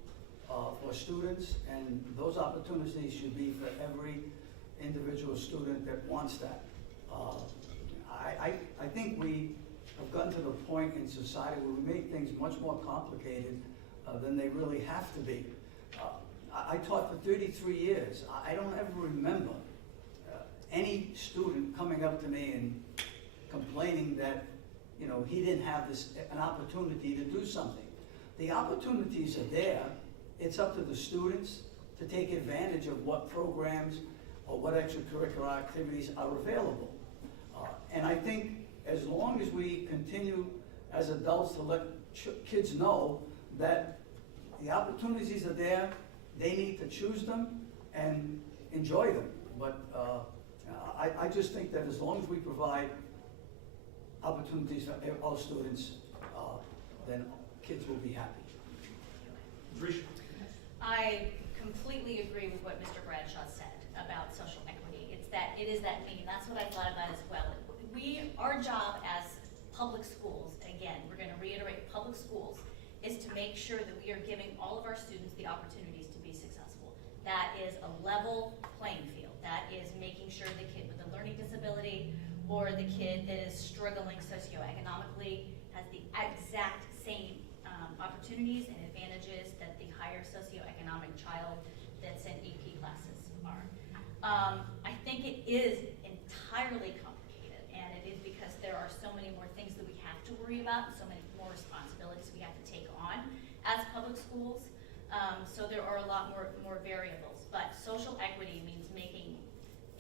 for students, and those opportunities should be for every individual student that wants that. I think we have gotten to the point in society where we make things much more complicated than they really have to be. I taught for 33 years. I don't ever remember any student coming up to me and complaining that, you know, he didn't have an opportunity to do something. The opportunities are there. It's up to the students to take advantage of what programs or what extracurricular activities are available. And I think as long as we continue as adults to let kids know that the opportunities are there, they need to choose them and enjoy them. But I just think that as long as we provide opportunities for all students, then kids will be happy. Trish? I completely agree with what Mr. Bradshaw said about social equity. It is that meme. That's what I thought about as well. Our job as public schools, again, we're going to reiterate, public schools, is to make sure that we are giving all of our students the opportunities to be successful. That is a level playing field. That is making sure the kid with a learning disability or the kid that is struggling socioeconomically has the exact same opportunities and advantages that the higher socioeconomic child that's in AP classes are. I think it is entirely entirely complicated, and it is because there are so many more things that we have to worry about, and so many more responsibilities we have to take on as public schools. So there are a lot more variables, but social equity means making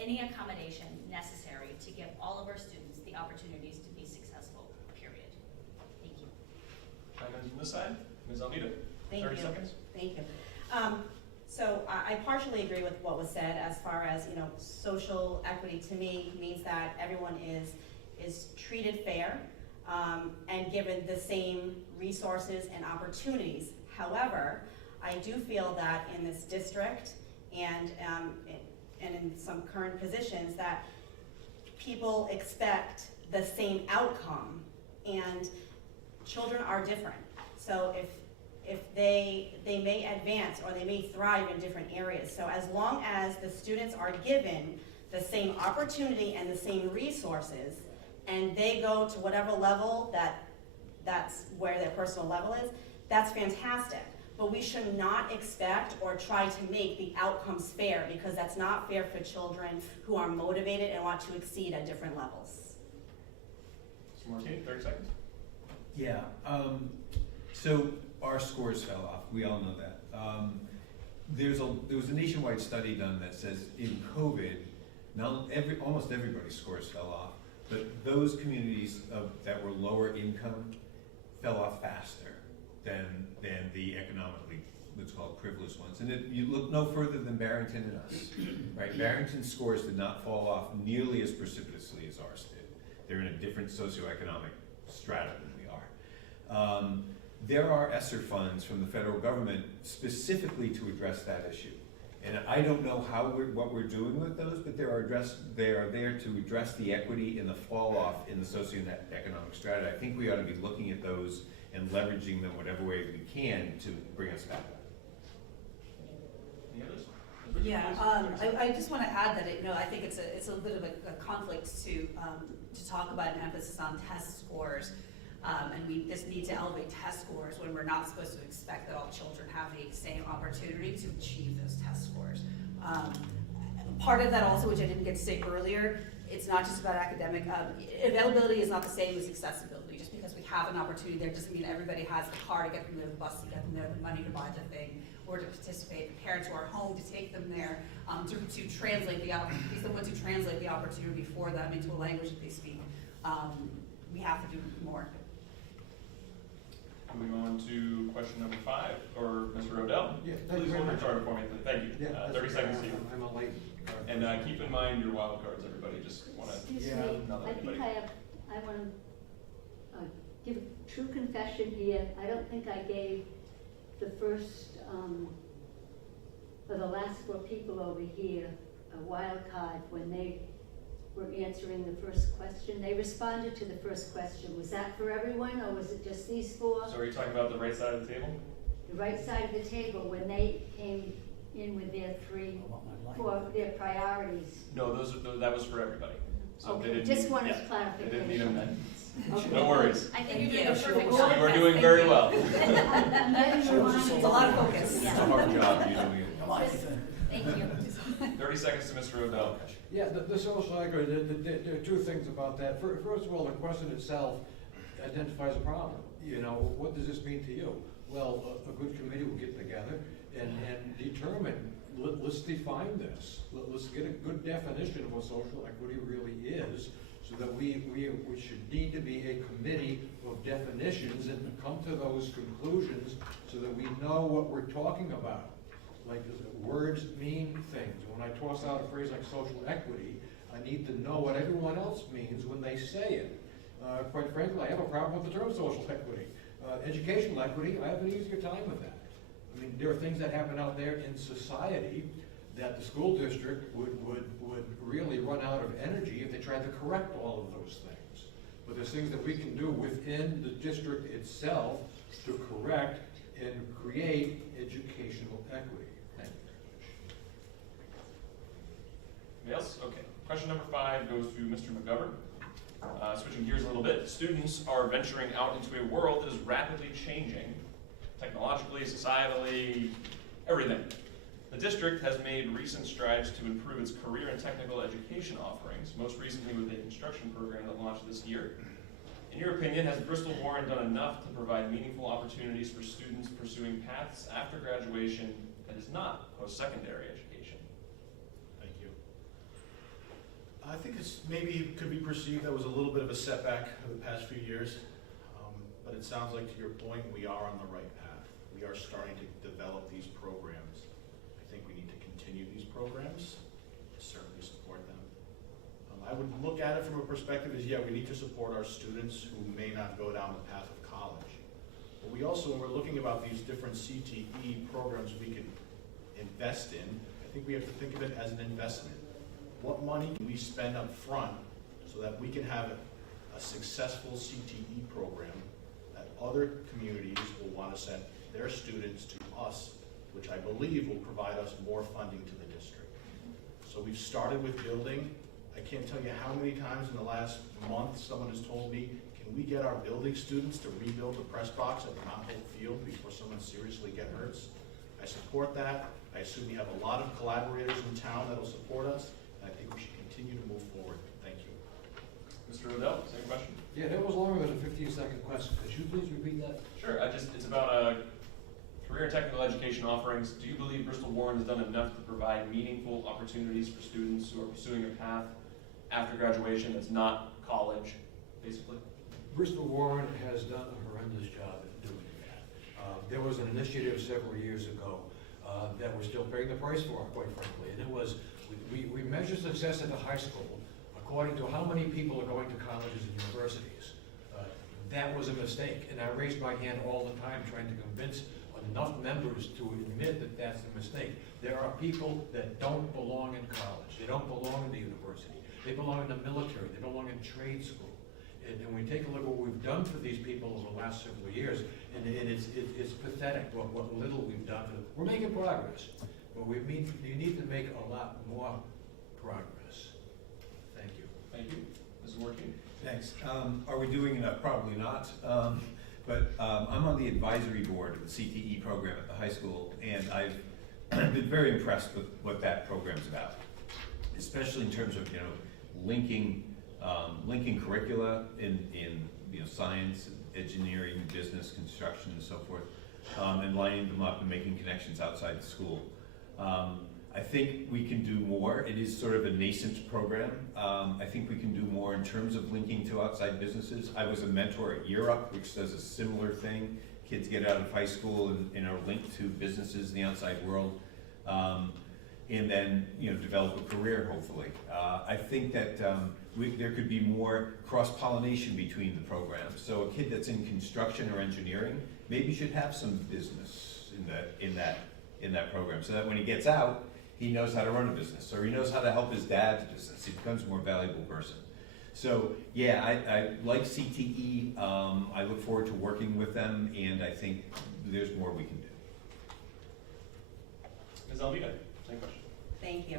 any accommodation necessary to give all of our students the opportunities to be successful, period. Thank you. Chime in from this side, Ms. Almeida. Thank 30 you. seconds. Thank you. So I partially agree with what was said as far as, social equity to me means that everyone is treated fair and given the same resources and opportunities. However, I do feel that in this district and in some current positions that people expect the same outcome, and children are different. So if they may advance or they may thrive in different areas. So as long as the students are given the same opportunity and the same resources, and they go to whatever level that's where their personal level is, that's fantastic. But we should not expect or try to make the outcomes fair, because that's not fair for children who are motivated and want to exceed at different levels. Mr. Martini, 30 seconds. Yeah, so our scores fell off, we all know that. There was a nationwide study done that says in COVID, almost everybody's scores fell off, but those communities that were lower income fell off faster than the economically, let's call it, privileged ones. And you look no further than Barrington and us, right? Barrington's scores did not fall off nearly as precipitously as ours did. They're in a different socioeconomic strata than we are. There are ESSER funds from the federal government specifically to address that issue. And I don't know what we're doing with those, but they are there to address the equity and the fall off in the socioeconomic strata. I think we ought to be looking at those and leveraging them whatever way we can to bring us back up. Any others? Yeah, I just want to add that I think it's a bit of a conflict to talk about an emphasis on test scores, and we just need to elevate test scores when we're not supposed to expect that all children have the same opportunity to achieve those test scores. Part of that also, which I didn't get to say earlier, it's not just about academic availability is not the same as accessibility. Just because we have an opportunity there doesn't mean everybody has the car to get them there, the bus to get them there, the money to buy the thing, or to participate. The parents who are home to take them there, to translate the opportunity, the ones who translate the opportunity for them into a language that they speak. We have to do more. Moving on to question number 5, or Mr. Odell. Yeah, thank you Please very hold your much. card for me. Thank you. Yeah, 30 seconds to you. I'm a late. And keep in mind your wild cards, everybody. Just want to. Excuse Yeah. me, Not I think everybody. I want to give a true confession here. I don't think I gave the first, or the last 4 people over here a wild card when they were answering the first question. They responded to the first question. Was that for everyone, or was it just these 4? So are you talking about the right side of the table? The right side of the table, when they came in with their 4 their priorities. No, that was for everybody. So they Okay, didn't just need- wanted yeah, they didn't need them clarification. then. Okay. No worries. I think you're doing Yeah, a sure. perfect You job. You are doing very well. I'm getting reminded. It's a lot of focus. It's a hard job you're doing it. Come on, Ethan. Thank you. 30 seconds to Mr. Odell. Yeah, the social equity, there are 2 things about that. First of all, the question itself identifies a problem. What does this mean to you? Well, a good committee will get together and determine, let's define this. Let's get a good definition of what social equity really is, so that we should need to be a committee of definitions and come to those conclusions so that we know what we're talking about. Like, words mean things. When I toss out a phrase like social equity, I need to know what everyone else means when they say it. Quite frankly, I have a problem with the term social equity. Educational equity, I have an easier time with that. I mean, there are things that happen out there in society that the school district would really run out of energy if they tried to correct all of those things. But there's things that we can do within the district itself to correct and create educational equity. Thank you. Anybody else? Okay. Question number 5 goes to Mr. McGovern. Switching gears a little bit, students are venturing out into a world that is rapidly changing, technologically, societally, everything. The district has made recent strides to improve its career and technical education offerings, most recently with a construction program that launched this year. In your opinion, has Bristol Warren done enough to provide meaningful opportunities for students pursuing paths after graduation that is not post-secondary education? Thank you. I think maybe it could be perceived that was a little bit of a setback over the past few years, but it sounds like, to your point, we are on the right path. We are starting to develop these programs. I think we need to continue these programs, certainly support them. I would look at it from a perspective as, yeah, we need to support our students who may not go down the path of college. But we also, when we're looking about these different CTE programs we can invest in, I think we have to think of it as an investment. What money can we spend up front so that we can have a successful CTE program that other communities will want to send their students to us, which I believe will provide us more funding to the district. So we've started with building. I can't tell you how many times in the last month someone has told me, can we get our building students to rebuild the press box at the Mount Hope field before someone seriously gets hurt? I support that. I assume you have a lot of collaborators in town that will support us, and I think we should continue to move forward. Thank you. Mr. Odell, same question? Yeah, that was longer than a 15-second question. Could you please repeat that? Sure, it's about career and technical education offerings. Do you believe Bristol Warren has done enough to provide meaningful opportunities for students who are pursuing a path after graduation that's not college, basically? Bristol Warren has done a horrendous job at doing that. There was an initiative several years ago that we're still paying the price for, quite frankly, and it was, we measure success at the high school according to how many people are going to colleges and universities. That was a mistake, and I raised my hand all the time trying to convince enough members to admit that that's a mistake. There are people that don't belong in college. They don't belong in the university. They belong in the military. They belong in trade school. And we take a look at what we've done for these people over the last several years, and it's pathetic what little we've done for them. We're making progress, but you need to make a lot more progress. Thank you. Thank you. Mrs. Martin? Thanks. Are we doing enough? Probably not. But I'm on the advisory board of the CTE program at the high school, and I've been very impressed with what that program's about, especially in terms of linking curricula in science, engineering, business, construction, and so forth, and lining them up and making connections outside the school. I think we can do more. It is sort of a nascent program. I think we can do more in terms of linking to outside businesses. I was a mentor at Year Up, which does a similar thing. Kids get out of high school and are linked to businesses in the outside world, and then develop a career, hopefully. I think that there could be more cross-pollination between the programs. So a kid that's in construction or engineering maybe should have some business in that program, so that when he gets out, he knows how to run a business, or he knows how to help his dad's business. He becomes a more valuable person. So yeah, I like CTE. I look forward to working with them, and I think there's more we can do. Ms. Almeida, same question. Thank you.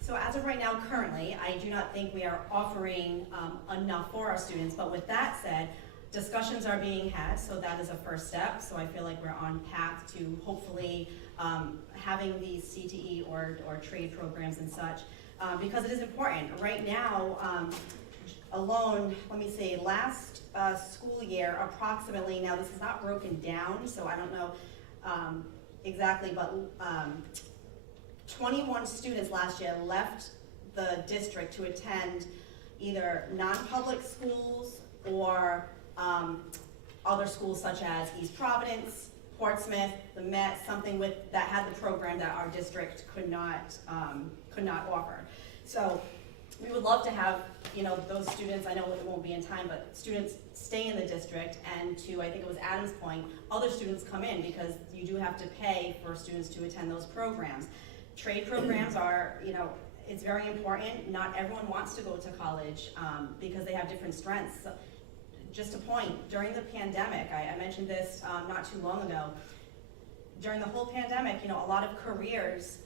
So as of right now, currently, I do not think we are offering enough for our students, but with that said, discussions are being had, so that is a first step. So I feel like we're on path to hopefully having these CTE or trade programs and such, because it is important. Right now, alone, let me see, last school year, approximately, now this is not broken down, so I don't know exactly, but 21 students last year left the district to attend either non-public schools or other schools such as East Providence, Portsmouth, the Met, something that had the program that our district could not offer. So we would love to have those students, I know it won't be in time, but students stay in the district, and to, I think it was Adam's point, other students come in, because you do have to pay for students to attend those programs. Trade programs are, it's very important. Not everyone wants to go to college because they have different strengths. So, just a point, during the pandemic, I mentioned this not too long ago, during the whole pandemic, a lot of careers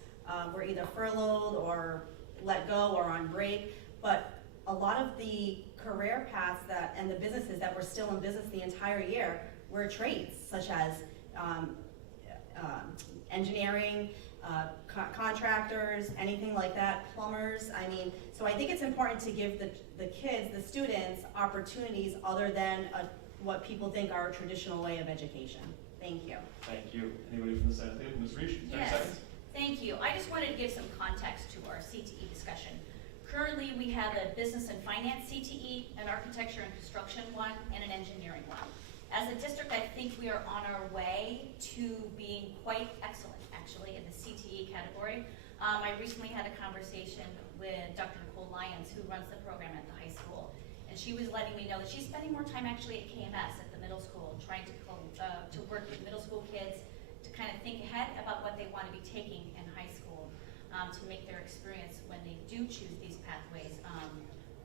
were either furloughed or let go or on break, but a lot of the career paths and the businesses that were still in business the entire year were trades, such as engineering, contractors, anything like that, plumbers. I mean, so I think it's important to give the kids, the students, opportunities other than what people think are a traditional way of education. Thank you. Thank you. Anybody from the side of the table? Ms. Reich, 30 Yes. seconds. Thank you. I just wanted to give some context to our CTE discussion. Currently, we have a business and finance CTE, an architecture and construction one, and an engineering one. As a district, I think we are on our way to being quite excellent, actually, in the CTE category. I recently had a conversation with Dr. Nicole Lyons, who runs the program at the high school, and she was letting me know that she's spending more time actually at KMS at the middle school, trying to work with middle school kids to kind of think ahead about what they want to be taking in high school, to make their experience when they do choose these pathways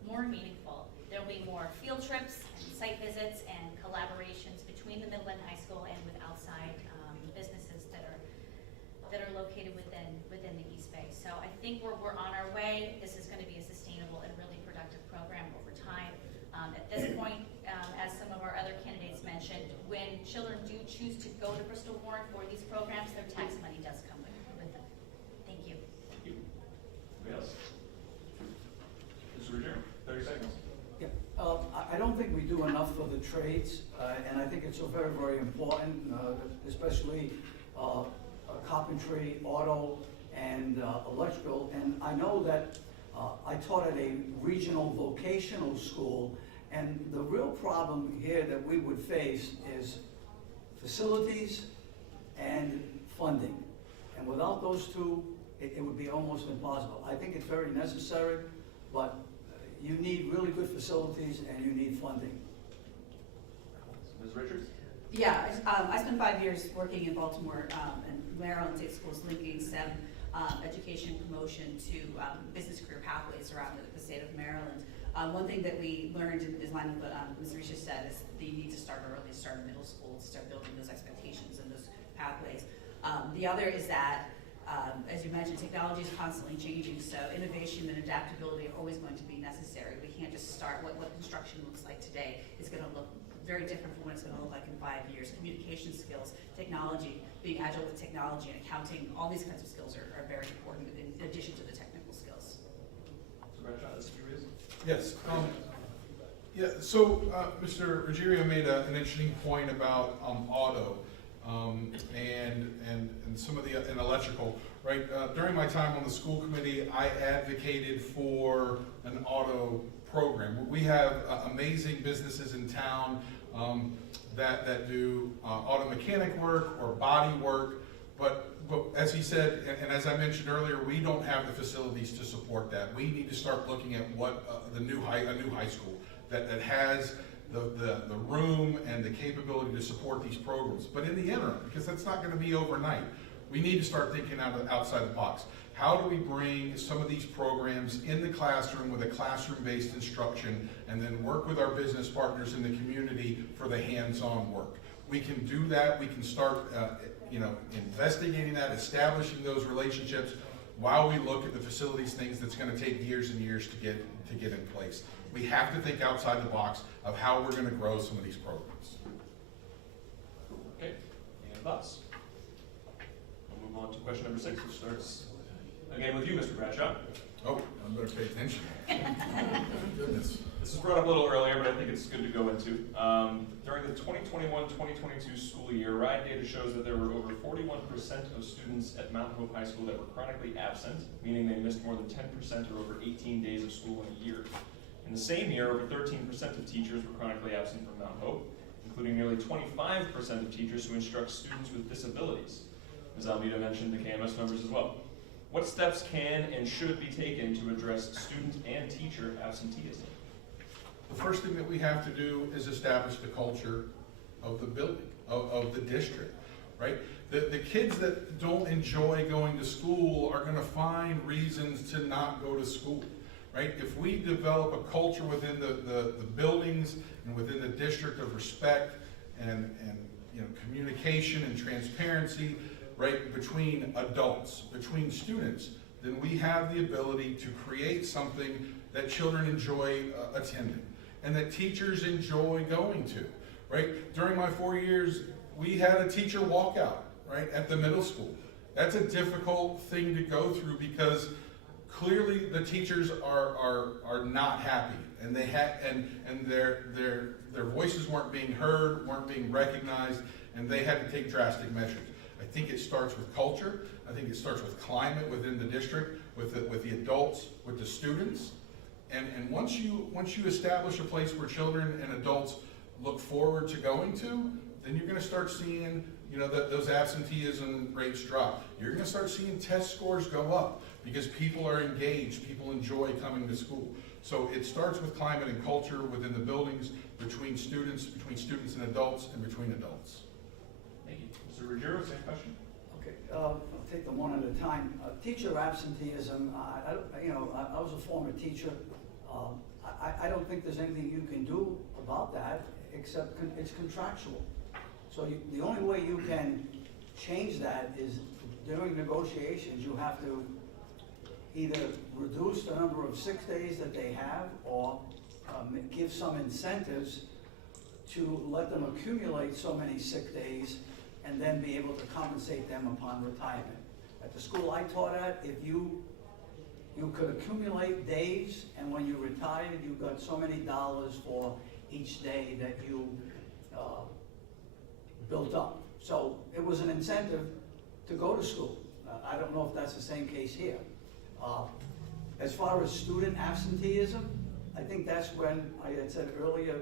more meaningful. There'll be more field trips and site visits and collaborations between the middle and high school and with outside businesses that are located within the East Bay. So I think we're on our way. This is going to be a sustainable and really productive program over time. At this point, as some of our other candidates mentioned, when children do choose to go to Bristol Warren for these programs, their tax money does come with them. Thank you. Thank you. Anybody else? Mr. Ruggiero, 30 seconds. Yeah, I don't think we do enough for the trades, and I think it's so very, very important, especially carpentry, auto, and electrical. And I know that I taught at a regional vocational school, and the real problem here that we would face is facilities and funding. And without those two, it would be almost impossible. I think it's very necessary, but you need really good facilities and you need funding. Ms. Richards? Yeah, I spent 5 years working in Baltimore and Maryland State Schools, linking STEM education promotion to business career pathways around the state of Maryland. One thing that we learned in line with what Ms. Risha said is that you need to start early, start in middle school, to start building those expectations and those pathways. The other is that, as you mentioned, technology is constantly changing, so innovation and adaptability are always going to be necessary. We can't just start what construction looks like today. It's going to look very different from what it's going to look like in 5 years. Communication skills, technology, being agile with technology and accounting, all these kinds of skills are very important in addition to the technical skills. Mr. Bradshaw, this is yours. Yes. So Mr. Ruggiero made an interesting point about auto and some of the and electrical. Right. During my time on the school committee, I advocated for an auto program. We have amazing businesses in town that do auto mechanic work or body work, but as he said, and as I mentioned earlier, we don't have the facilities to support that. We need to start looking at what a new high school that has the room and the capability to support these programs. But in the interim, because that's not going to be overnight, we need to start thinking outside the box. How do we bring some of these programs in the classroom with a classroom-based instruction and then work with our business partners in the community for the hands-on work? We can do that. We can start investigating that, establishing those relationships while we look at the facilities things that's going to take years and years to get in place. We have to think outside the box of how we're going to grow some of these programs. Okay. Any thoughts? We'll move on to question number 6, which starts again with you, Mr. Bradshaw. Oh, I better pay attention. Goodness. This was brought up a little earlier, but I think it's good to go into. During the 2021-2022 school year, RIDE data shows that there were over 41% of students at Mount Hope High School that were chronically absent, meaning they missed more than 10% or over 18 days of school in a year. In the same year, over 13% of teachers were chronically absent from Mount Hope, including nearly 25% of teachers who instruct students with disabilities. Ms. Almeida mentioned the KMS numbers as well. What steps can and should be taken to address student and teacher absenteeism? The first thing that we have to do is establish the culture of the building, of the district, right? The kids that don't enjoy going to school are going to find reasons to not go to school, right? If we develop a culture within the buildings and within the district of respect and communication and transparency, right, between adults, between students, then we have the ability to create something that children enjoy attending and that teachers enjoy going to, right? During my 4 years, we had a teacher walkout, right, at the middle school. That's a difficult thing to go through because clearly the teachers are not happy, and they and their voices weren't being heard, weren't being recognized, and they had to take drastic measures. I think it starts with culture. I think it starts with climate within the district, with the adults, with the students, and once you establish a place where children and adults look forward to going to, then you're going to start seeing, those absenteeism rates drop. You're going to start seeing test scores go up because people are engaged, people enjoy coming to school. So it starts with climate and culture within the buildings, between students and adults, and between adults. Thank you. Mr. Ruggiero, same question? Okay, I'll take them one at a time. Teacher absenteeism, I was a former teacher. I don't think there's anything you can do about that except it's contractual. So the only way you can change that is during negotiations, you have to either reduce the number of sick days that they have or give some incentives to let them accumulate so many sick days and then be able to compensate them upon retirement. At the school I taught at, if you could accumulate days, and when you retired, you got so many dollars for each day that you built up. So it was an incentive to go to school. I don't know if that's the same case here. As far as student absenteeism, I think that's when I had said earlier,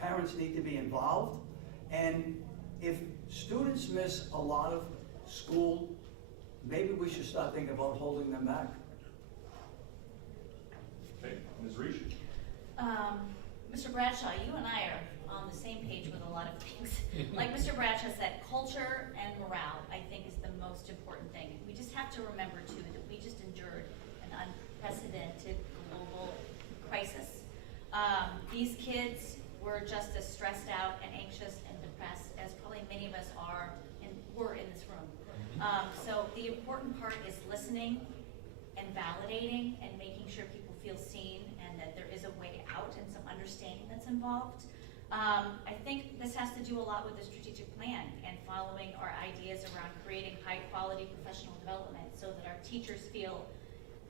parents need to be involved. And if students miss a lot of school, maybe we should start thinking about holding them back. Okay, Ms. Reach? Mr. Bradshaw, you and I are on the same page with a lot of things. Like Mr. Bradshaw said, culture and morale, I think, is the most important thing. We just have to remember, too, that we just endured an unprecedented global crisis. These kids were just as stressed out and anxious and depressed as probably many of us were in this room. So the important part is listening and validating and making sure people feel seen and that there is a way out and some understanding that's involved. I think this has to do a lot with the strategic plan and following our ideas around creating high-quality professional development so that our teachers feel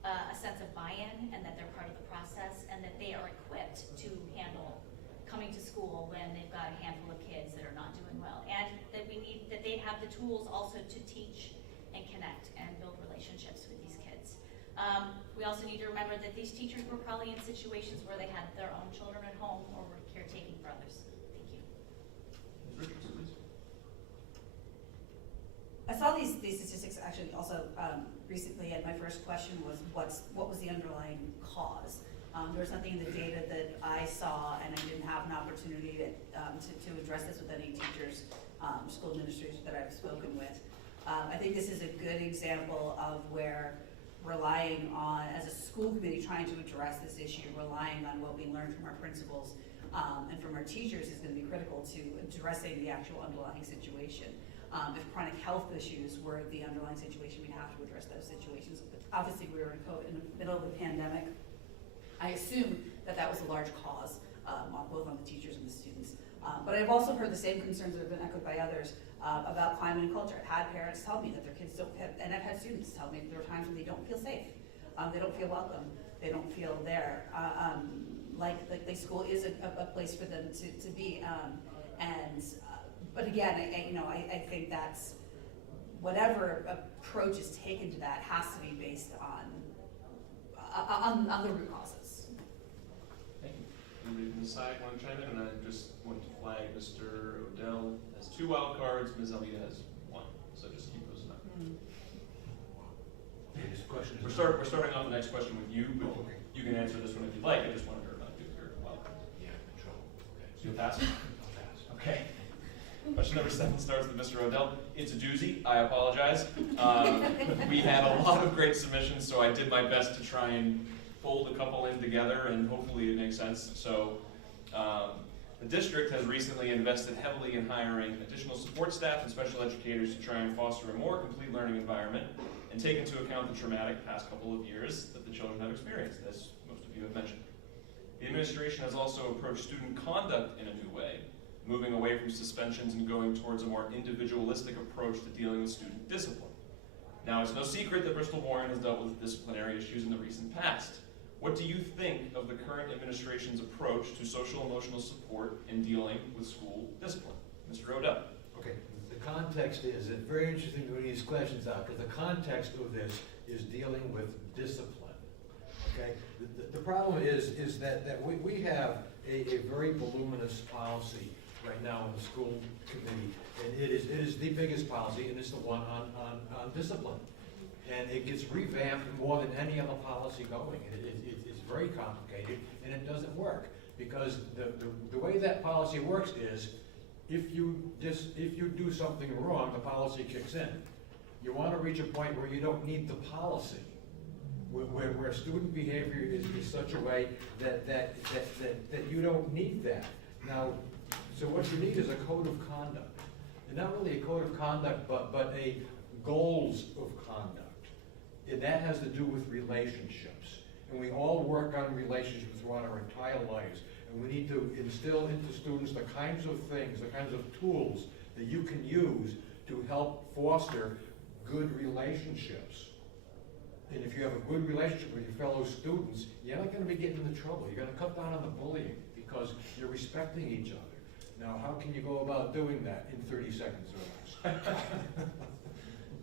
a sense of buy-in and that they're part of the process and that they are equipped to handle coming to school when they've got a handful of kids that are not doing well, and that they have the tools also to teach and connect and build relationships with these kids. We also need to remember that these teachers were probably in situations where they had their own children at home or were caretaking for others. Thank you. Ms. Richards, please. I saw these statistics actually also recently, and my first question was, what was the underlying cause? There was nothing in the data that I saw, and I didn't have an opportunity to address this with any teachers, school administrators that I've spoken with. I think this is a good example of where relying on, as a school committee, trying to address this issue, relying on what we learned from our principals and from our teachers is going to be critical to addressing the actual underlying situation. If chronic health issues were the underlying situation, we'd have to address those situations. But obviously, we were in the middle of the pandemic. I assume that was a large cause, both on the teachers and the students. But I've also heard the same concerns that have been echoed by others about climate and culture. I've had parents tell me that their kids don't have, and I've had students tell me that there are times when they don't feel safe. They don't feel welcome. They don't feel there. Like school is a place for them to be. But again, I think that's whatever approach is taken to that has to be based on the root causes. Thank you. Anybody from the side want to chime in? And I just want to flag Mr. Odell has 2 wild cards, Ms. Almeida has 1. So just keep those in mind. We're starting off the next question with you, but you can answer this one if you'd like. I just wanted to remind you of your wild card. Yeah, control. Okay. So you'll pass? I'll pass. Okay. Question number 7 starts with Mr. Odell. It's a doozy. I apologize. We had a lot of great submissions, so I did my best to try and fold a couple in together, and hopefully it makes sense. So the district has recently invested heavily in hiring additional support staff and special educators to try and foster a more complete learning environment and take into account the traumatic past couple of years that the children have experienced, as most of you have mentioned. The administration has also approached student conduct in a new way, moving away from suspensions and going towards a more individualistic approach to dealing with student discipline. Now, it's no secret that Bristol Warren has dealt with disciplinary issues in the recent past. What do you think of the current administration's approach to social emotional support in dealing with school discipline? Mr. Odell. Okay, the context is, it's very interesting to read these questions out, because the context of this is dealing with discipline. Okay, the problem is that we have a very voluminous policy right now in the school committee, and it is the biggest policy, and it's the one on discipline. And it gets revamped more than any other policy going. It's very complicated, and it doesn't work, because the way that policy works is, if you do something wrong, the policy kicks in. You want to reach a point where you don't need the policy, where student behavior is such a way that you don't need that. Now, so what you need is a code of conduct. And not really a code of conduct, but a goals of conduct. And that has to do with relationships. And we all work on relationships throughout our entire lives. And we need to instill into students the kinds of things, the kinds of tools that you can use to help foster good relationships. And if you have a good relationship with your fellow students, you're not going to be getting into trouble. You're going to cut down on the bullying because you're respecting each other. Now, how can you go about doing that in 30 seconds or less?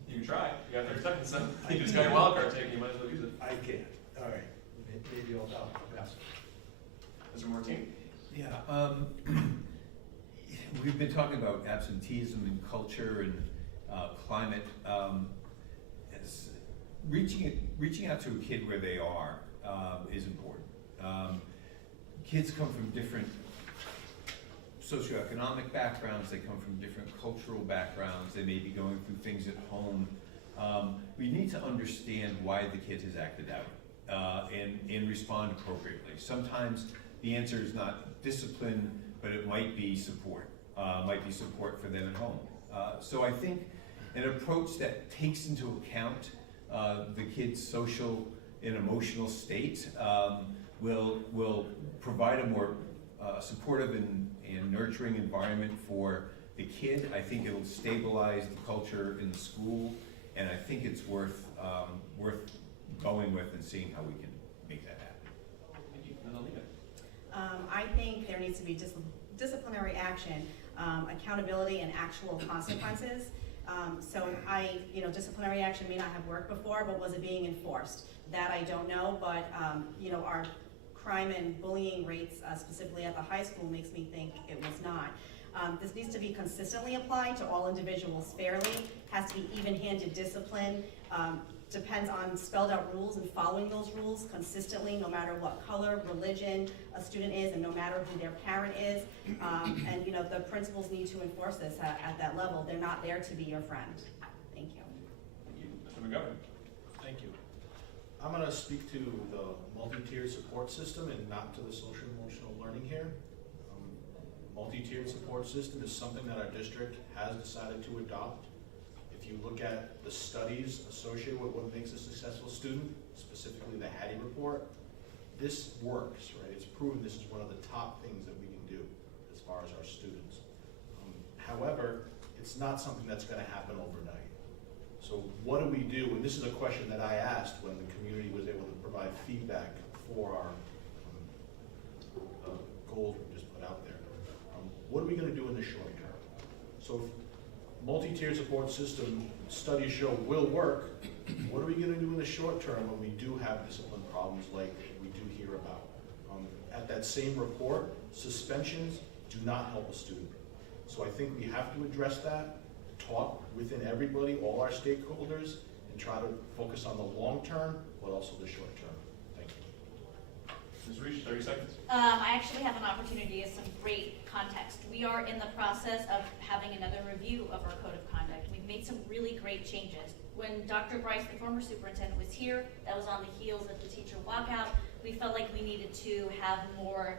You can try. You got 30 seconds, so you just got your wild card taken. You might as well use it. I can't. All right. Maybe I'll pass. Mr. Martini. Yeah, we've been talking about absenteeism and culture and climate. Reaching out to a kid where they are is important. Kids come from different socioeconomic backgrounds, they come from different cultural backgrounds, they may be going through things at home. We need to understand why the kid has acted out and respond appropriately. Sometimes the answer is not discipline, but it might be support. For them at home. So I think an approach that takes into account the kid's social and emotional state will provide a more supportive and nurturing environment for the kid. I think it'll stabilize the culture in the school, and I think it's worth going with and seeing how we can make that happen. Thank you. And Alina. I think there needs to be disciplinary action, accountability, and actual consequences. Disciplinary action may not have worked before, but was it being enforced? That I don't know, but our crime and bullying rates, specifically at the high school, makes me think it was not. This needs to be consistently applied to all individuals fairly, has to be even-handed discipline, depends on spelled out rules and following those rules consistently, no matter what color, religion a student is, and no matter who their parent is. The principals need to enforce this at that level. They're not there to be your friend. Thank you. Thank you. Mr. McGovern. Thank you. I'm going to speak to the multi-tiered support system and not to the social emotional learning here. Multi-tiered support system is something that our district has decided to adopt. If you look at the studies associated with what makes a successful student, specifically the Hattie report, this works, right? It's proven this is one of the top things that we can do as far as our students. However, it's not something that's going to happen overnight. So what do we do? And this is a question that I asked when the community was able to provide feedback for our goals we just put out there. What are we going to do in the short term? So if multi-tiered support system studies show will work, what are we going to do in the short term when we do have discipline problems like we do hear about? At that same report, suspensions do not help a student. So I think we have to address that, talk within everybody, all our stakeholders, and try to focus on the long term, but also the short term. Thank you. Ms. Reach, 30 seconds. I actually have an opportunity of some great context. We are in the process of having another review of our code of conduct. We've made some really great changes. When Dr. Bryce, the former superintendent, was here, that was on the heels of the teacher walkout, we felt like we needed to have more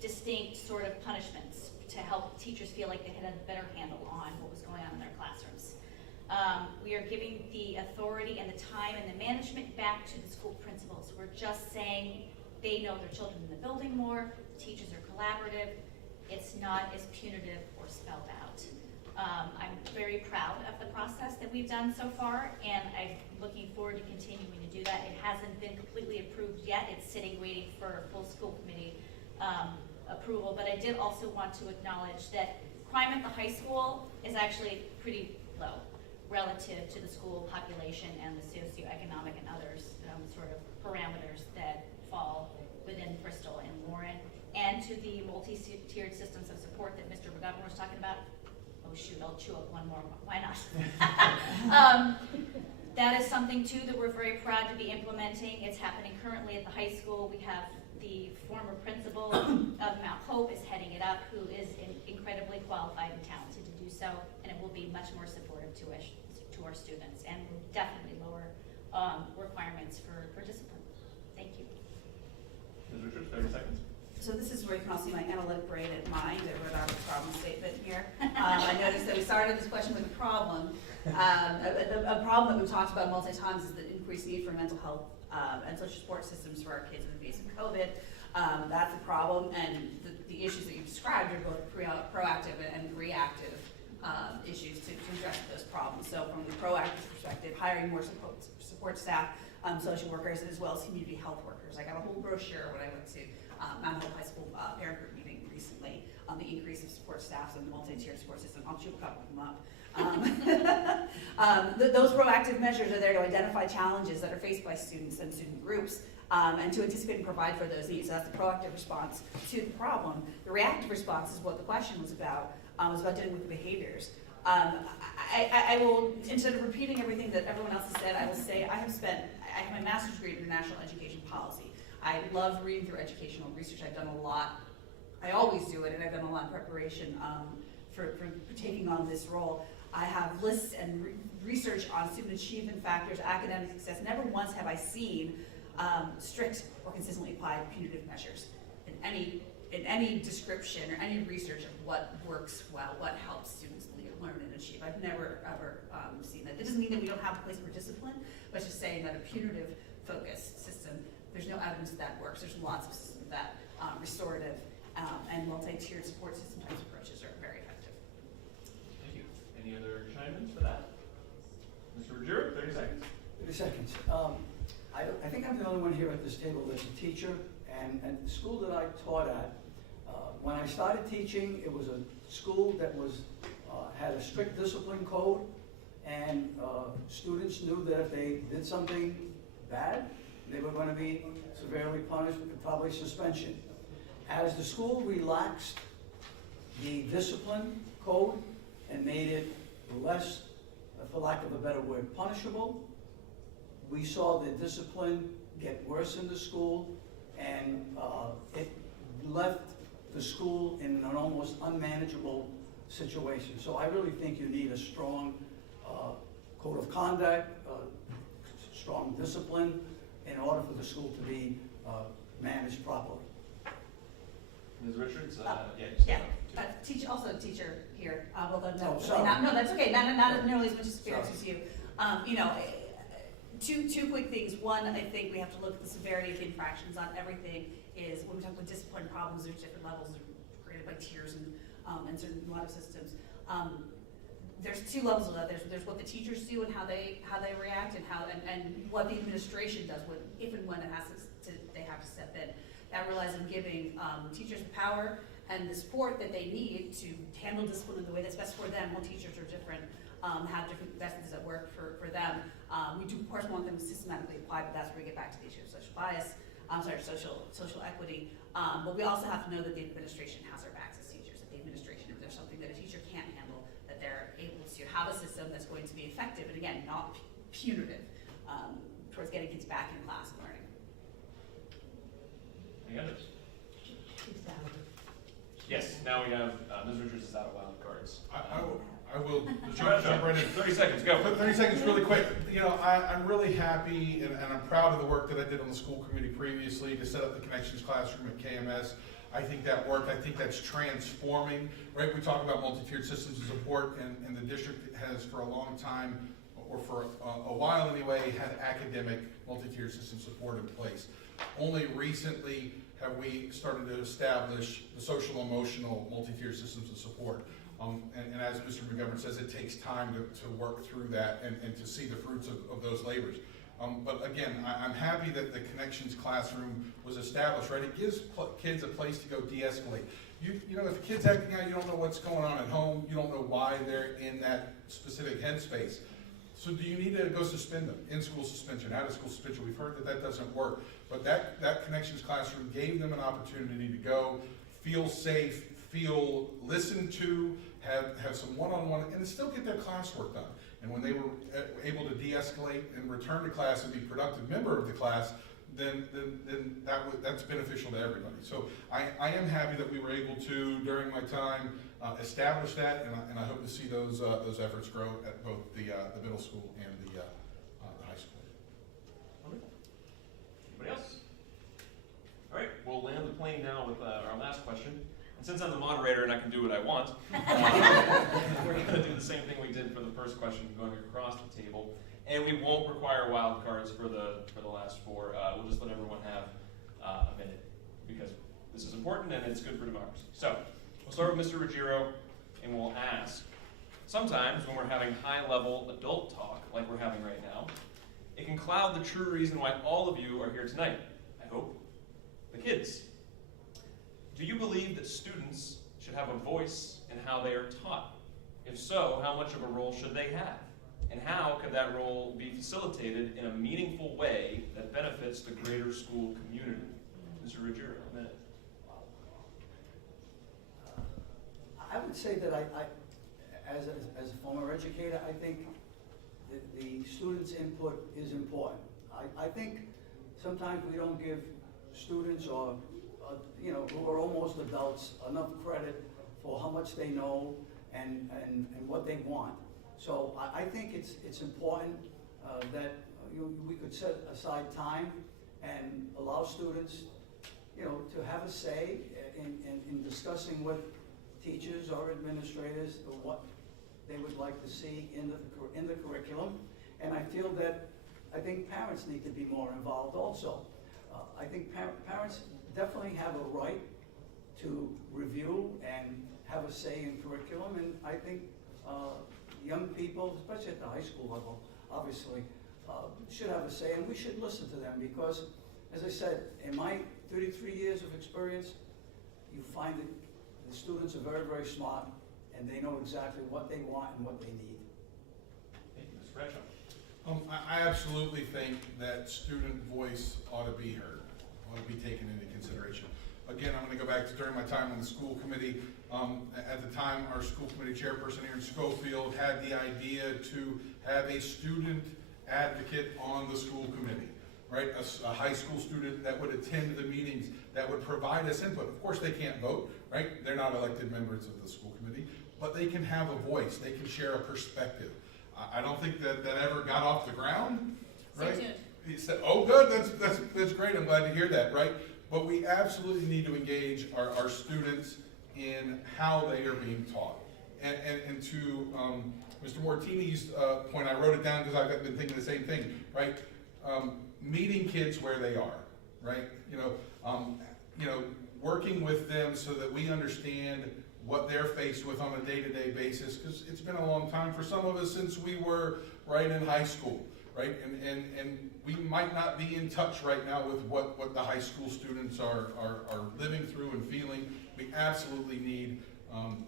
distinct sort of punishments to help teachers feel like they had a better handle on what was going on in their classrooms. We are giving the authority and the time and the management back to the school principals. We're just saying they know their children in the building more, teachers are collaborative, it's not as punitive or spelled out. I'm very proud of the process that we've done so far, and I'm looking forward to continuing to do that. It hasn't been completely approved yet. It's sitting waiting for full school committee approval, but I did also want to acknowledge that crime at the high school is actually pretty low relative to the school population and the socioeconomic and others sort of parameters that fall within Bristol and Warren, and to the multi-tiered systems of support that Mr. McGovern was talking about. Oh shoot, I'll chew up one more, why not? That is something too that we're very proud to be implementing. It's happening currently at the high school. We have the former principal of Mount Hope is heading it up, who is incredibly qualified and talented to do so, and it will be much more supportive to our students, and will definitely lower requirements for discipline. Thank you. Ms. Richards, 30 seconds. So this is where you can all see my analytic brain in mind. I wrote out a problem statement here. I noticed that we started this question with a problem. A problem that we've talked about multiple times is the increased need for mental health and social support systems for our kids in the face of COVID. That's a problem, and the issues that you described are both proactive and reactive issues to address those problems. So from the proactive perspective, hiring more support staff, social workers, as well as community health workers. I got a whole brochure when I went to Mount Hope High School parent group meeting recently on the increase of support staffs and the multi-tiered support system. I'll chew a couple of them up. Those proactive measures are there to identify challenges that are faced by students and student groups and to anticipate and provide for those needs. So that's the proactive response to the problem. The reactive response is what the question was about dealing with the behaviors. I will, instead of repeating everything that everyone else has said, I will say I have my master's degree in international education policy. I love reading through educational research. I've done a lot. I always do it, and I've done a lot of preparation for taking on this role. I have lists and research on student achievement factors, academic success. Never once have I seen strict or consistently applied punitive measures in any description or any research of what works well, what helps students learn and achieve. I've never ever seen that. That doesn't mean that we don't have a place for discipline, but it's just saying that a punitive focused system, there's no evidence that works. There's lots of systems that restorative and multi-tiered support system types approaches are very effective. Thank you. Any other chime-ins for that? Mr. Ruggiero, 30 seconds. 30 seconds. I think I'm the only one here at this table that's a teacher, and at the school that I taught at, when I started teaching, it was a school that had a strict discipline code, and students knew that if they did something bad, they were going to be severely punished, probably suspension. As the school relaxed the discipline code and made it less, for lack of a better word, punishable, we saw the discipline get worse in the school, and it left the school in an almost unmanageable situation. So I really think you need a strong code of conduct, strong discipline, in order for the school to be managed properly. Ms. Richards, Also a teacher here, although Oh, sorry. no, that's okay. Not nearly as much experience as you. Two quick things. One, I think we have to look at the severity of infractions on everything. Is when we talk about discipline problems, there's different levels created by tiers and certain a lot of systems. There's two levels of that. There's what the teachers do and how they react, and what the administration does if and when they have to step in. That relies on giving teachers the power and the support that they need to handle discipline in the way that's best for them. All teachers are different, have different methods that work for them. We do, of course, want them to systematically apply, but that's where we get back to the issue of social bias. Social equity. But we also have to know that the administration has our backs as teachers. That the administration, if there's something that a teacher can't handle, that they're able to have a system that's going to be effective and again, not punitive towards getting kids back in class and learning. Any others? Yes, now we have Ms. Richards is out of wild cards. I will Jump right in. 30 seconds, go. 30 seconds really quick. I'm really happy and I'm proud of the work that I did on the school committee previously to set up the Connections Classroom at KMS. I think that worked. I think that's transforming, right? We talk about multi-tiered systems of support, and the district has for a long time, or for a while anyway, had academic multi-tiered system support in place. Only recently have we started to establish the social emotional multi-tiered systems of support. And as Mr. McGovern says, it takes time to work through that and to see the fruits of those labors. But again, I'm happy that the Connections classroom was established, right? It gives kids a place to go de-escalate. You know, if a kid's acting out, you don't know what's going on at home, you don't know why they're in that specific headspace. So do you need to go suspend them? In-school suspension, out-of-school suspension, we've heard that doesn't work. But that Connections classroom gave them an opportunity to go, feel safe, feel listened to, have some one-on-one, and still get their classwork done. And when they were able to de-escalate and return to class and be a productive member of the class, then that's beneficial to everybody. So I am happy that we were able to, during my time, establish that, and I hope to see those efforts grow at both the middle school and the high school. Anybody else? All right, we'll land the plane now with our last question. And since I'm the moderator and I can do what I want, we're going to do the same thing we did for the first question, going across the table. And we won't require wild cards for the last four. We'll just let everyone have a minute because this is important and it's good for democracy. So we'll start with Mr. Ruggiero and we'll ask, sometimes when we're having high-level adult talk like we're having right now, it can cloud the true reason why all of you are here tonight, I hope, the kids. Do you believe that students should have a voice in how they are taught? If so, how much of a role should they have? And how could that role be facilitated in a meaningful way that benefits the greater school community? Mr. Ruggiero, a minute. I would say that as a former educator, I think that the students' input is important. I think sometimes we don't give students or who are almost adults enough credit for how much they know and what they want. So I think it's important that we could set aside time and allow students, to have a say in discussing with teachers or administrators what they would like to see in the curriculum. And I think parents need to be more involved also. I think parents definitely have a right to review and have a say in curriculum, and I think young people, especially at the high school level, obviously, should have a say, and we should listen to them because, as I said, in my 33 years of experience, you find that the students are very, very smart, and they know exactly what they want and what they need. Thank you, Mr. Bradshaw. I absolutely think that student voice ought to be heard, ought to be taken into consideration. Again, I'm going to go back to during my time on the school committee. At the time, our school committee chairperson here in Schofield had the idea to have a student advocate on the school committee, right? A high school student that would attend the meetings, that would provide us input. Of course, they can't vote, right? They're not elected members of the school committee, but they can have a voice. They can share a perspective. I don't think that ever got off the ground, right? Stay tuned. He said, "Oh, good. That's great. I'm glad to hear that." Right? But we absolutely need to engage our students in how they are being taught. And to Mr. Mortini's point, I wrote it down because I've been thinking the same thing. Right? Meeting kids where they are. Right? Working with them so that we understand what they're faced with on a day-to-day basis, because it's been a long time for some of us since we were right in high school, right? And we might not be in touch right now with what the high school students are living through and feeling. We absolutely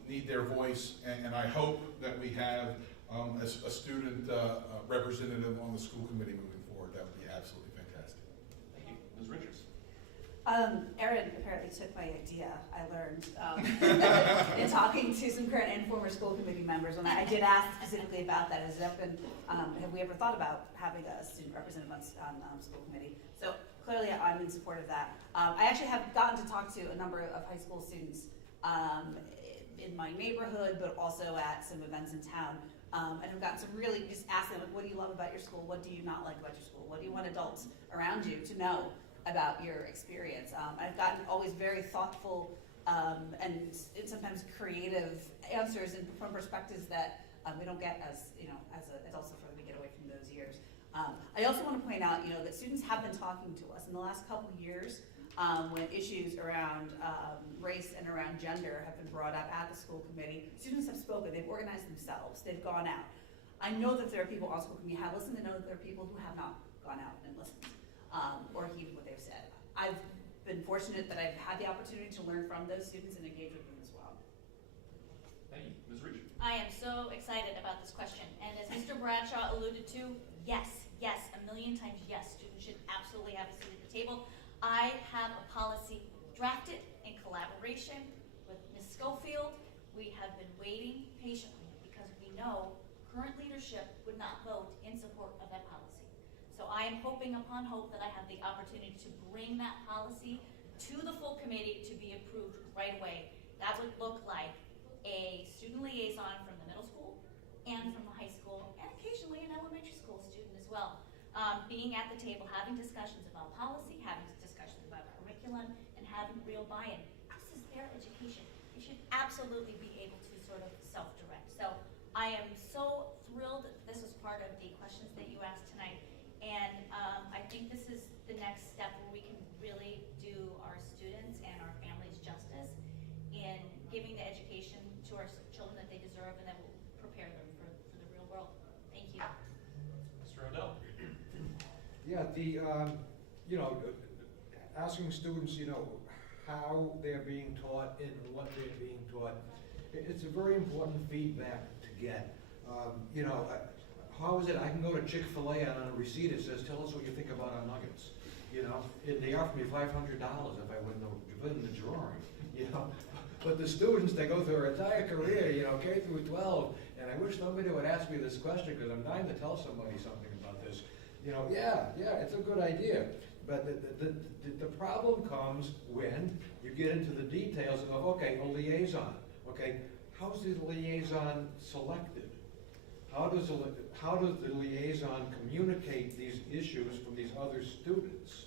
need their voice, and I hope that we have a student representative on the school committee moving forward. That would be absolutely fantastic. Thank you. Ms. Richards. Erin apparently took my idea, I learned, in talking to some current and former school committee members. And I did ask specifically about that. Have we ever thought about having a student representative on school committee? So clearly I'm in support of that. I actually have gotten to talk to a number of high school students in my neighborhood, but also at some events in town. And I've gotten some really, just ask them, like, what do you love about your school? What do you not like about your school? What do you want adults around you to know about your experience? I've gotten always very thoughtful and sometimes creative answers from perspectives that we don't get as adults before we get away from those years. I also want to point out, that students have been talking to us in the last couple of years. when issues around race and around gender have been brought up at the school committee, students have spoken, they've organized themselves, they've gone out. I know that there are people on school committee who have listened, and know that there are people who have not gone out and listened, or heeded what they've said. I've been fortunate that I've had the opportunity to learn from those students and engage with them as well. Thank you. Ms. Reach? I am so excited about this question. And as Mr. Bradshaw alluded to, yes, a million times yes, students should absolutely have a seat at the table. I have a policy drafted in collaboration with Ms. Schofield. We have been waiting patiently because we know current leadership would not vote in support of that policy. So I am hoping upon hope that I have the opportunity to bring that policy to the full committee to be approved right away. That would look like a student liaison from the middle school and from the high school, and occasionally an elementary school student as well. Being at the table, having discussions about policy, having discussions about curriculum, and having real buy-in. This is their education. They should absolutely be able to sort of self-direct. So I am so thrilled that this was part of the questions that you asked tonight. And I think this is the next step where we can really do our students and our families justice in giving the education to our children that they deserve, and that will prepare them for the real world. Thank you. Mr. O'Dell? Yeah, asking students, how they're being taught and what they're being taught, it's a very important feedback to get. How is it I can go to Chick-fil-A and on a receipt it says, tell us what you think about our nuggets. And they offer me $500 if I win the drawing, But the students, they go through their entire career, K through 12, and I wish somebody would ask me this question because I'm dying to tell somebody something about this. Yeah, it's a good idea. But the problem comes when you get into the details of, okay, a liaison. Okay, how's the liaison selected? How does the liaison communicate these issues from these other students?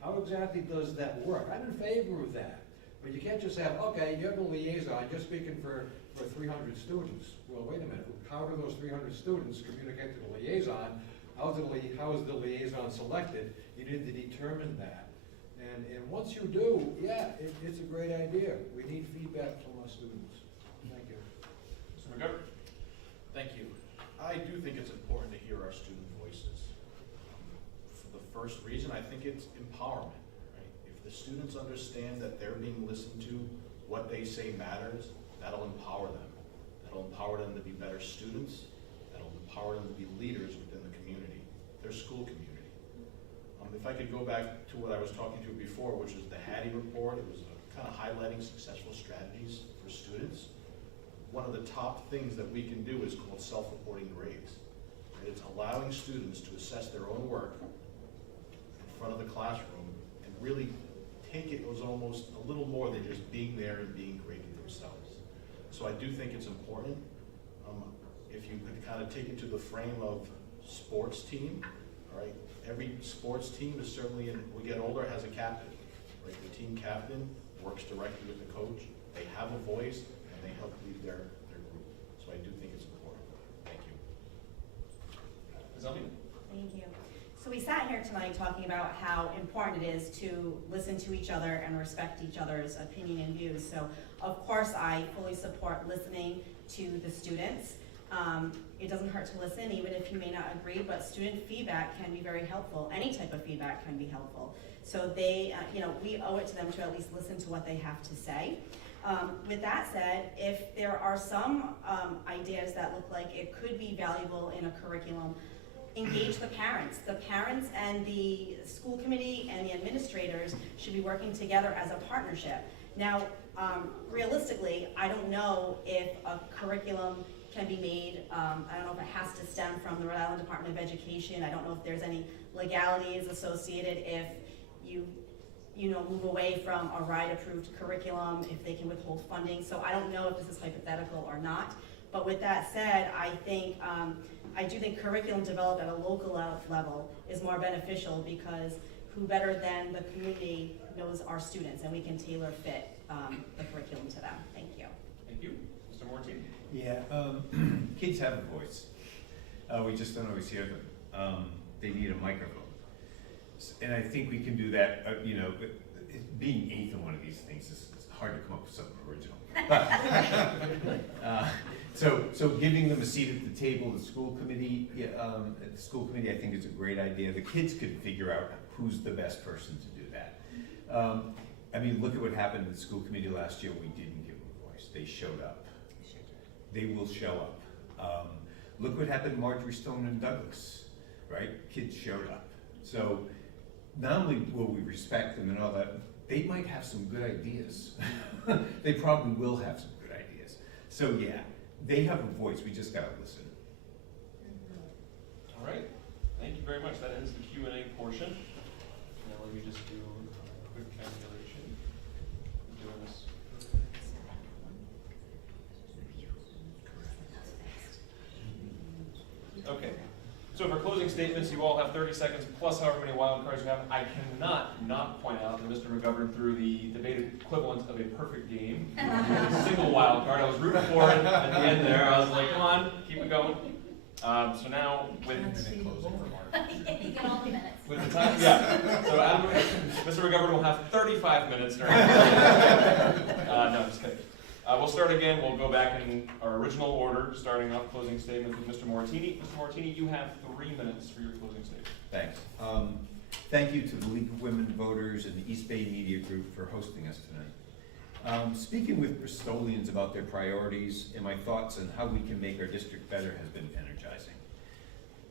How exactly does that work? I'm in favor of that. But you can't just have, okay, you have a liaison, you're speaking for 300 students. Well, wait a minute, how do those 300 students communicate to the liaison? How is the liaison selected? You need to determine that. And once you do, yeah, it's a great idea. We need feedback from our students. Thank you. Mr. McGovern? Thank you. I do think it's important to hear our student voices. For the first reason, I think it's empowerment. Right? If the students understand that they're being listened to, what they say matters, that'll empower them. That'll empower them to be better students. That'll empower them to be leaders within the community, their school community. If I could go back to what I was talking to before, which was the Hattie report, it was kind of highlighting successful strategies for students. One of the top things that we can do is called self-reporting grades. Right? It's allowing students to assess their own work in front of the classroom and really take it as almost a little more than just being there and being graded themselves. So I do think it's important. If you could kind of take it to the frame of sports team, all right? Every sports team is certainly, we get older, has a captain. Right? The team captain works directly with the coach. They have a voice, and they help lead their group. So I do think it's important. Thank you. Ms. Almeida? Thank you. So we sat here tonight talking about how important it is to listen to each other and respect each other's opinion and views. So of course I fully support listening to the students. It doesn't hurt to listen, even if you may not agree, but student feedback can be very helpful. Any type of feedback can be helpful. So they, we owe it to them to at least listen to what they have to say. With that said, if there are some ideas that look like it could be valuable in a curriculum, engage the parents. The parents and the school committee and the administrators should be working together as a partnership. Now, realistically, I don't know if a curriculum can be made. I don't know if it has to stem from the Rhode Island Department of Education. I don't know if there's any legalities associated if you move away from a RIDE-approved curriculum, if they can withhold funding. So I don't know if this is hypothetical or not. But with that said, I do think curriculum developed at a local level is more beneficial because who better than the community knows our students, and we can tailor fit the curriculum to them. Thank you. Thank you. Mr. Mortine? Yeah, kids have a voice. We just don't always hear them. They need a microphone. And I think we can do that, being eighth in one of these things is hard to come up with something original. But, so giving them a seat at the table, the school committee, I think is a great idea. The kids could figure out who's the best person to do that. I mean, look at what happened in the school committee last year. We didn't give them a voice. They showed up. They will show up. Look what happened to Marjorie Stone and Douglas, right? Kids showed up. So not only will we respect them and all that, they might have some good ideas. They probably will have some good ideas. So yeah, they have a voice. We just gotta listen. All right, thank you very much. That ends the Q&A portion. Now let me just do a quick calculation. I'm doing this. Okay, so for closing statements, you all have 30 seconds plus however many wild cards you have. I cannot not point out that Mr. McGovern threw the debated equivalent of a perfect game. A single wild card. I was rooting for it at the end there. I was like, come on, keep it going. So now with You get all the minutes. with the time, yeah. So Mr. McGovern will have 35 minutes during. No, just kidding. We'll start again. We'll go back in our original order, starting off closing statements with Mr. Moratini. Mr. Moratini, you have 3 minutes for your closing statement. Thanks. Thank you to the League of Women Voters and the East Bay Media Group for hosting us tonight. Speaking with Bristolians about their priorities and my thoughts on how we can make our district better has been energizing.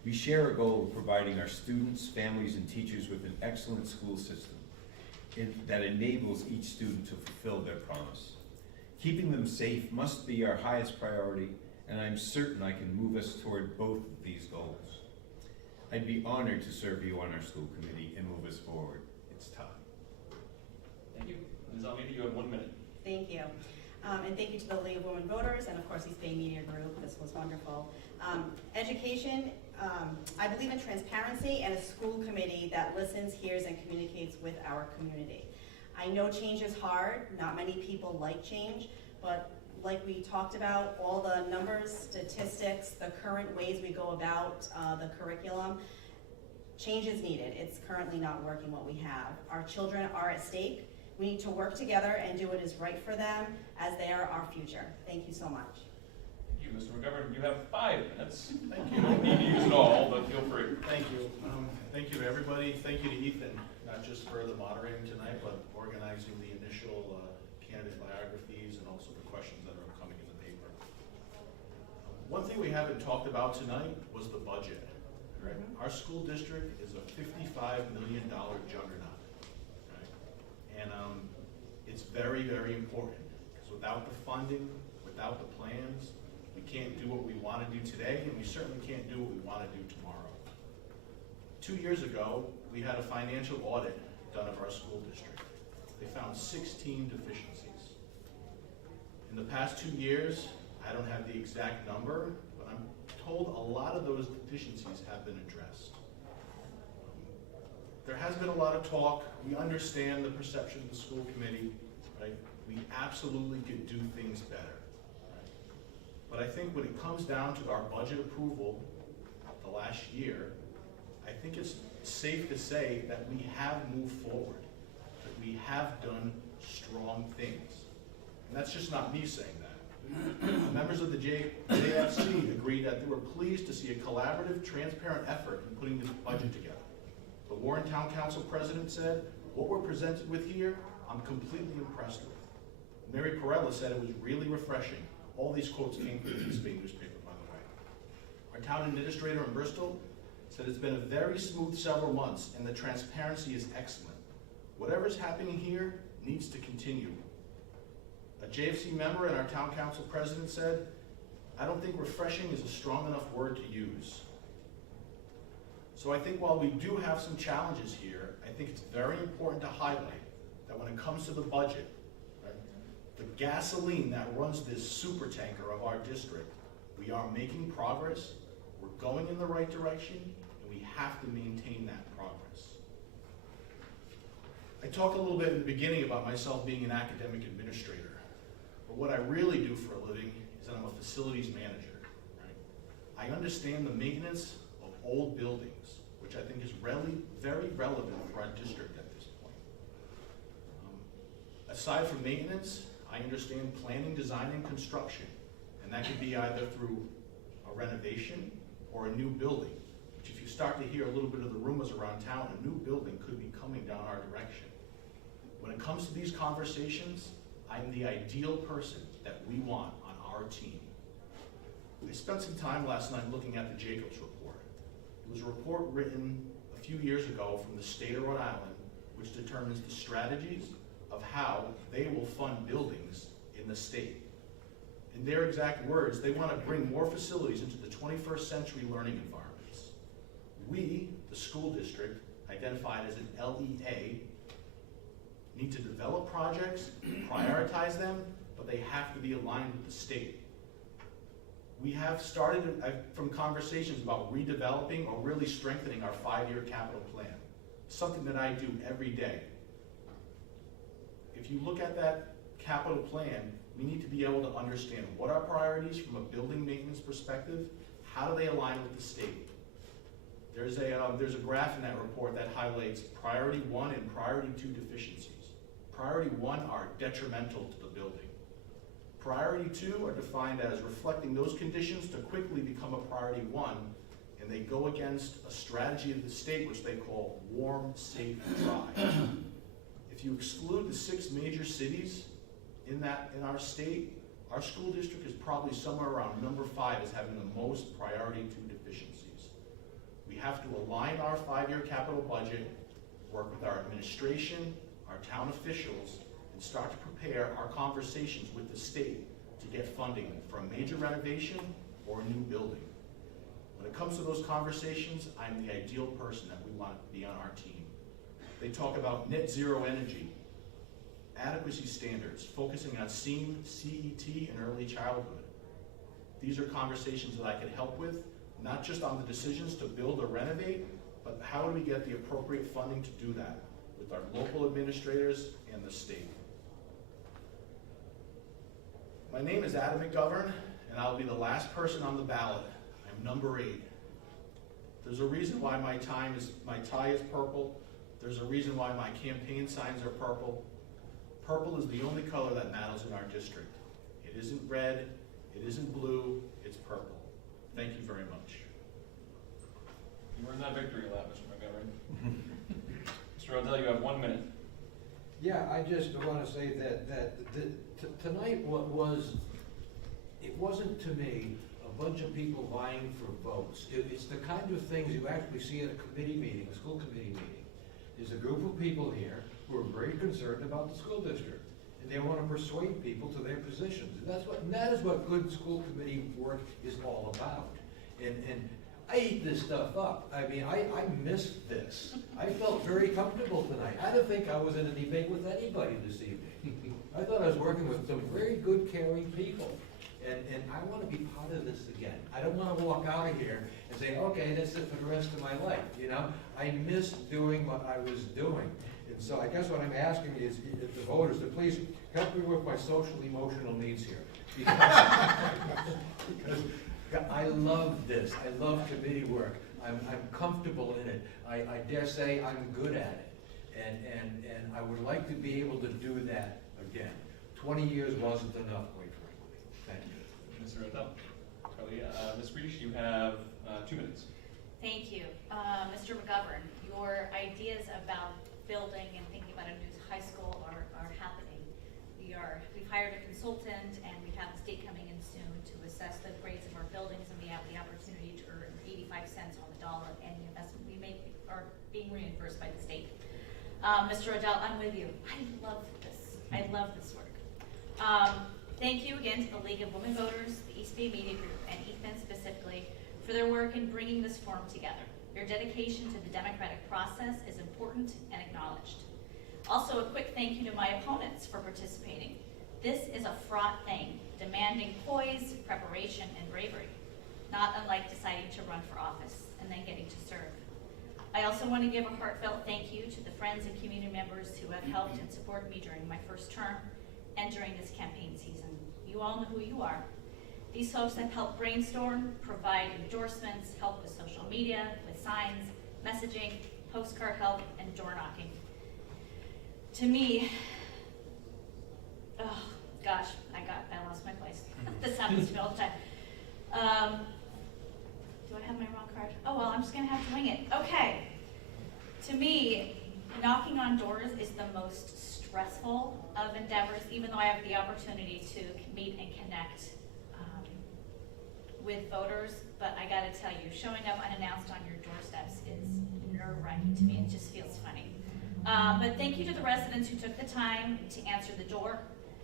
We share a goal of providing our students, families, and teachers with an excellent school system that enables each student to fulfill their promise. Keeping them safe must be our highest priority, and I'm certain I can move us toward both of these goals. I'd be honored to serve you on our school committee and move us forward. It's time. Thank you. Ms. Almeida, you have 1 minute. Thank you. And thank you to the League of Women Voters and of course East Bay Media Group. This was wonderful. Education, I believe in transparency and a school committee that listens, hears, and communicates with our community. I know change is hard. Not many people like change, but like we talked about, all the numbers, statistics, the current ways we go about the curriculum, change is needed. It's currently not working what we have. Our children are at stake. We need to work together and do what is right for them as they are our future. Thank you so much. Thank you, Mr. McGovern. You have 5 minutes. Thank you. You don't need to use it all, but feel free. Thank you. Thank you to everybody. Thank you to Ethan, not just for the moderating tonight, but organizing the initial candidate biographies and also the questions that are coming in the paper. One thing we haven't talked about tonight was the budget. Right? Our school district is a $55 million juggernaut. Right? And it's very, very important because without the funding, without the plans, we can't do what we want to do today, and we certainly can't do what we want to do tomorrow. 2 years ago, we had a financial audit done of our school district. They found 16 deficiencies. In the past 2 years, I don't have the exact number, but I'm told a lot of those deficiencies have been addressed. There has been a lot of talk. We understand the perception of the school committee, right? We absolutely could do things better. Right? But I think when it comes down to our budget approval the last year, I think it's safe to say that we have moved forward, that we have done strong things. And that's just not me saying that. Members of the JFC agreed that they were pleased to see a collaborative, transparent effort in putting this budget together. The Warren Town Council president said, what we're presented with here, I'm completely impressed with. Mary Perella said it was really refreshing. All these quotes came from the East Bay newspaper, by the way. Our town administrator in Bristol said it's been a very smooth several months and the transparency is excellent. Whatever's happening here needs to continue. A JFC member and our town council president said, I don't think refreshing is a strong enough word to use. So I think while we do have some challenges here, I think it's very important to highlight that when it comes to the budget, right, the gasoline that runs this super tanker of our district, we are making progress, we're going in the right direction, and we have to maintain that progress. I talked a little bit in the beginning about myself being an academic administrator, but what I really do for a living is that I'm a facilities manager. Right? I understand the maintenance of old buildings, which I think is really very relevant for our district at this point. Aside from maintenance, I understand planning, design, and construction. And that could be either through a renovation or a new building. Which if you start to hear a little bit of the rumors around town, a new building could be coming down our direction. When it comes to these conversations, I'm the ideal person that we want on our team. I spent some time last night looking at the Jacobs report. It was a report written a few years ago from the state of Rhode Island, which determines the strategies of how they will fund buildings in the state. In their exact words, they want to bring more facilities into the 21st century learning environments. We, the school district, identified as an LEA, need to develop projects, prioritize them, but they have to be aligned with the state. We have started from conversations about redeveloping or really strengthening our 5-year capital plan, something that I do every day. If you look at that capital plan, we need to be able to understand what our priorities from a building maintenance perspective, how do they align with the state? There's a graph in that report that highlights priority 1 and priority 2 deficiencies. Priority 1 are detrimental to the building. Priority 2 are defined as reflecting those conditions to quickly become a priority 1, and they go against a strategy of the state which they call warm, safe, dry. If you exclude the 6 major cities in our state, our school district is probably somewhere around number 5 as having the most priority 2 deficiencies. We have to align our 5-year capital budget, work with our administration, our town officials, and start to prepare our conversations with the state to get funding for a major renovation or a new building. When it comes to those conversations, I'm the ideal person that we want to be on our team. They talk about net zero energy, adequacy standards, focusing on SEAM, CET, and early childhood. These are conversations that I could help with, not just on the decisions to build or renovate, but how do we get the appropriate funding to do that with our local administrators and the state. My name is Adam McGovern, and I'll be the last person on the ballot. I'm number 8. There's a reason why my tie is purple. There's a reason why my campaign signs are purple. Purple is the only color that matters in our district. It isn't red, it isn't blue, it's purple. Thank you very much. You earned that victory lap, Mr. McGovern. Mr. Odell, you have 1 minute. Yeah, I just want to say that tonight it wasn't to me a bunch of people vying for votes. It's the kind of things you actually see at a committee meeting, a school committee meeting. There's a group of people here who are very concerned about the school district, and they want to persuade people to their positions. And that is what good school committee work is all about. And I eat this stuff up. I mean, I missed this. I felt very comfortable tonight. I didn't think I was in a debate with anybody this evening. I thought I was working with some very good, caring people. And I want to be part of this again. I don't want to walk out of here and say, okay, that's it for the rest of my life. You know, I miss doing what I was doing. And so I guess what I'm asking is the voters to please help me with my social emotional needs here. Because I love this. I love committee work. I'm comfortable in it. I dare say I'm good at it. And I would like to be able to do that again. 20 years wasn't enough, quite frankly. Thank you. Mr. Odell. Charlie, Ms. Reich, you have 2 minutes. Thank you. Mr. McGovern, your ideas about building and thinking about a new high school are happening. We've hired a consultant, and we have the state coming in soon to assess the grades of our buildings, and we have the opportunity to earn 85 cents on the dollar of any investment we make are being reimbursed by the state. Mr. Odell, I'm with you. I love this. I love this work. Thank you again to the League of Women Voters, the East Bay Media Group, and ETHN specifically for their work in bringing this forum together. Your dedication to the democratic process is important and acknowledged. Also, a quick thank you to my opponents for participating. This is a fraught thing, demanding poise, preparation, and bravery, not unlike deciding to run for office and then getting to serve. I also want to give a heartfelt thank you to the friends and community members who have helped and supported me during my first term and during this campaign season. You all know who you are. These folks have helped brainstorm, provide endorsements, help with social media, with signs, messaging, postcard help, and door knocking. To me, Oh, gosh, I lost my place. This happens to me all the time. Do I have my wrong card? Oh, well, I'm just gonna have to wing it. Okay. To me, knocking on doors is the most stressful of endeavors, even though I have the opportunity to meet and connect with voters. But I gotta tell you, showing up unannounced on your doorsteps is nerve-wracking to me. It just feels funny. But thank you to the residents who took the time to answer the door,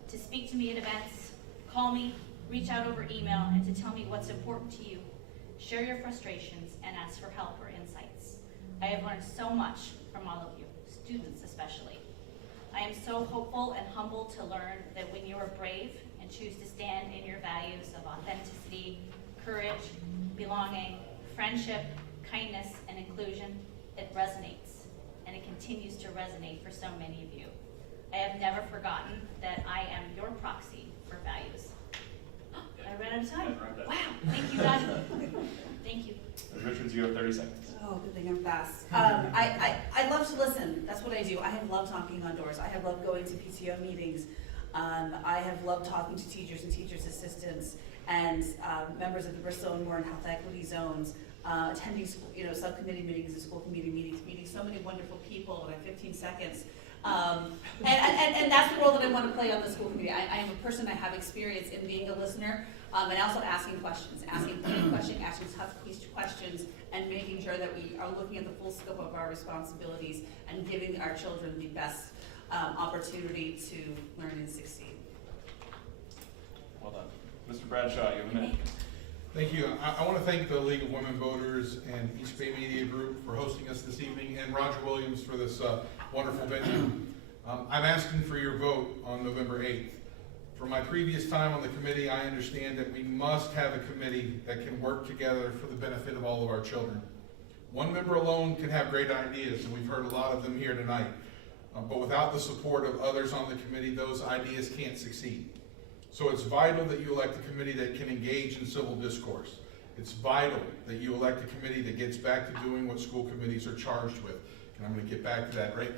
to speak to me at events, call me, reach out over email, and to tell me what's important to you. Share your frustrations and ask for help or insights. I have learned so much from all of you, students especially. I am so hopeful and humbled to learn that when you are brave and choose to stand in your values of authenticity, courage, belonging, friendship, kindness, and inclusion, it resonates, and it continues to resonate for so many of you. I have never forgotten that I am your proxy for values. I ran out of time. Wow, thank you, guys. Thank you. Ms. Richards, you have 30 seconds. Oh, good thing I'm fast. I love to listen. That's what I do. I have loved knocking on doors. I have loved going to PTO meetings. I have loved talking to teachers and teachers' assistants and members of the Bristol and Warren Health Equity Zones, attending subcommittee meetings and school committee meetings, meeting so many wonderful people in 15 seconds. And that's the role that I want to play on the school committee. I am a person, I have experience in being a listener, and also asking questions, asking tough questions, and making sure that we are looking at the full scope of our responsibilities and giving our children the best opportunity to learn and succeed. Well done. Mr. Bradshaw, you have a minute. Thank you. I want to thank the League of Women Voters and East Bay Media Group for hosting us this evening, and Roger Williams for this wonderful venue. I'm asking for your vote on November 8th. From my previous time on the committee, I understand that we must have a committee that can work together for the benefit of all of our children. One member alone can have great ideas, and we've heard a lot of them here tonight. But without the support of others on the committee, those ideas can't succeed. So it's vital that you elect a committee that can engage in civil discourse. It's vital that you elect a committee that gets back to doing what school committees are charged with. And I'm going to get back to that, right?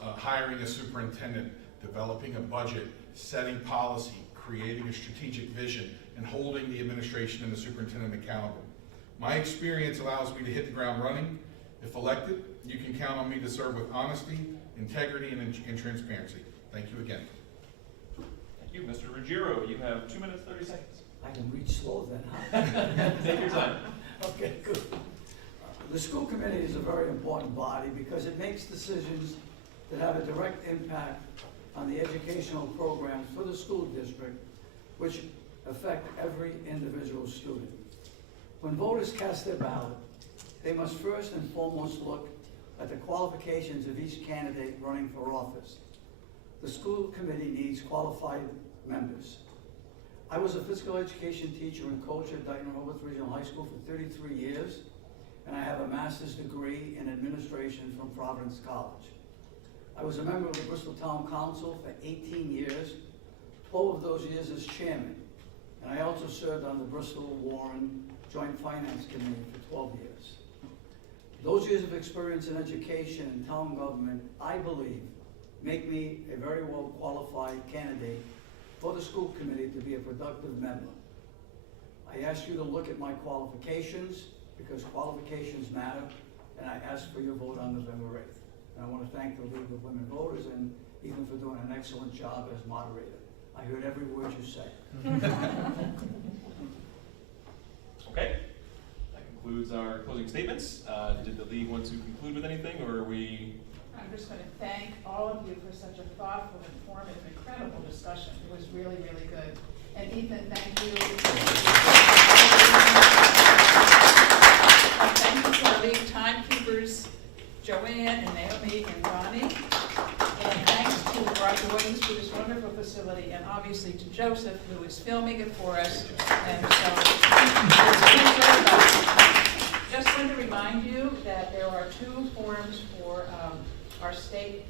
Hiring a superintendent, developing a budget, setting policy, creating a strategic vision, and holding the administration and the superintendent accountable. My experience allows me to hit the ground running. If elected, you can count on me to serve with honesty, integrity, and transparency. Thank you again. Thank you. Mr. Ruggiero, you have 2 minutes, 30 seconds. I can read slow then, huh? Take your time. Okay, good. The school committee is a very important body because it makes decisions that have a direct impact on the educational programs for the school district, which affect every individual student. When voters cast their ballot, they must first and foremost look at the qualifications of each candidate running for office. The school committee needs qualified members. I was a physical education teacher and coach at Dayton Rehoboth Regional High School for 33 years, and I have a master's degree in administration from Providence College. I was a member of the Bristol Town Council for 18 years, 12 of those years as chairman, and I also served on the Bristol-Warren Joint Finance Committee for 12 years. Those years of experience in education and town government, I believe, make me a very well qualified candidate for the school committee to be a productive member. I ask you to look at my qualifications because qualifications matter, and I ask for your vote on November 8th. And I want to thank the League of Women Voters and even for doing an excellent job as moderator. I heard every word you said. Okay. That concludes our closing statements. Did the league want to conclude with anything, or are we? I'm just going to thank all of you for such a thoughtful, informative, incredible discussion. It was really, really good. And Ethan, thank you. And thank you to our league timekeepers, Joanne and Naomi and Ronnie. And thanks to Roger Williams for this wonderful facility, and obviously to Joseph, who is filming it for us. And so, just want to remind you that there are 2 forums for our state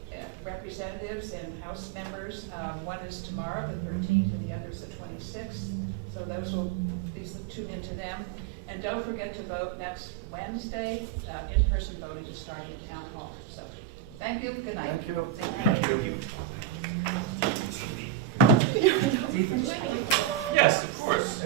representatives and House members. One is tomorrow, the 13th, and the other is the 26th. So those will, please tune into them. And don't forget to vote next Wednesday. In-person voting is starting at Town Hall. So thank you. Good night. Thank you. Thank you. Yes, of course.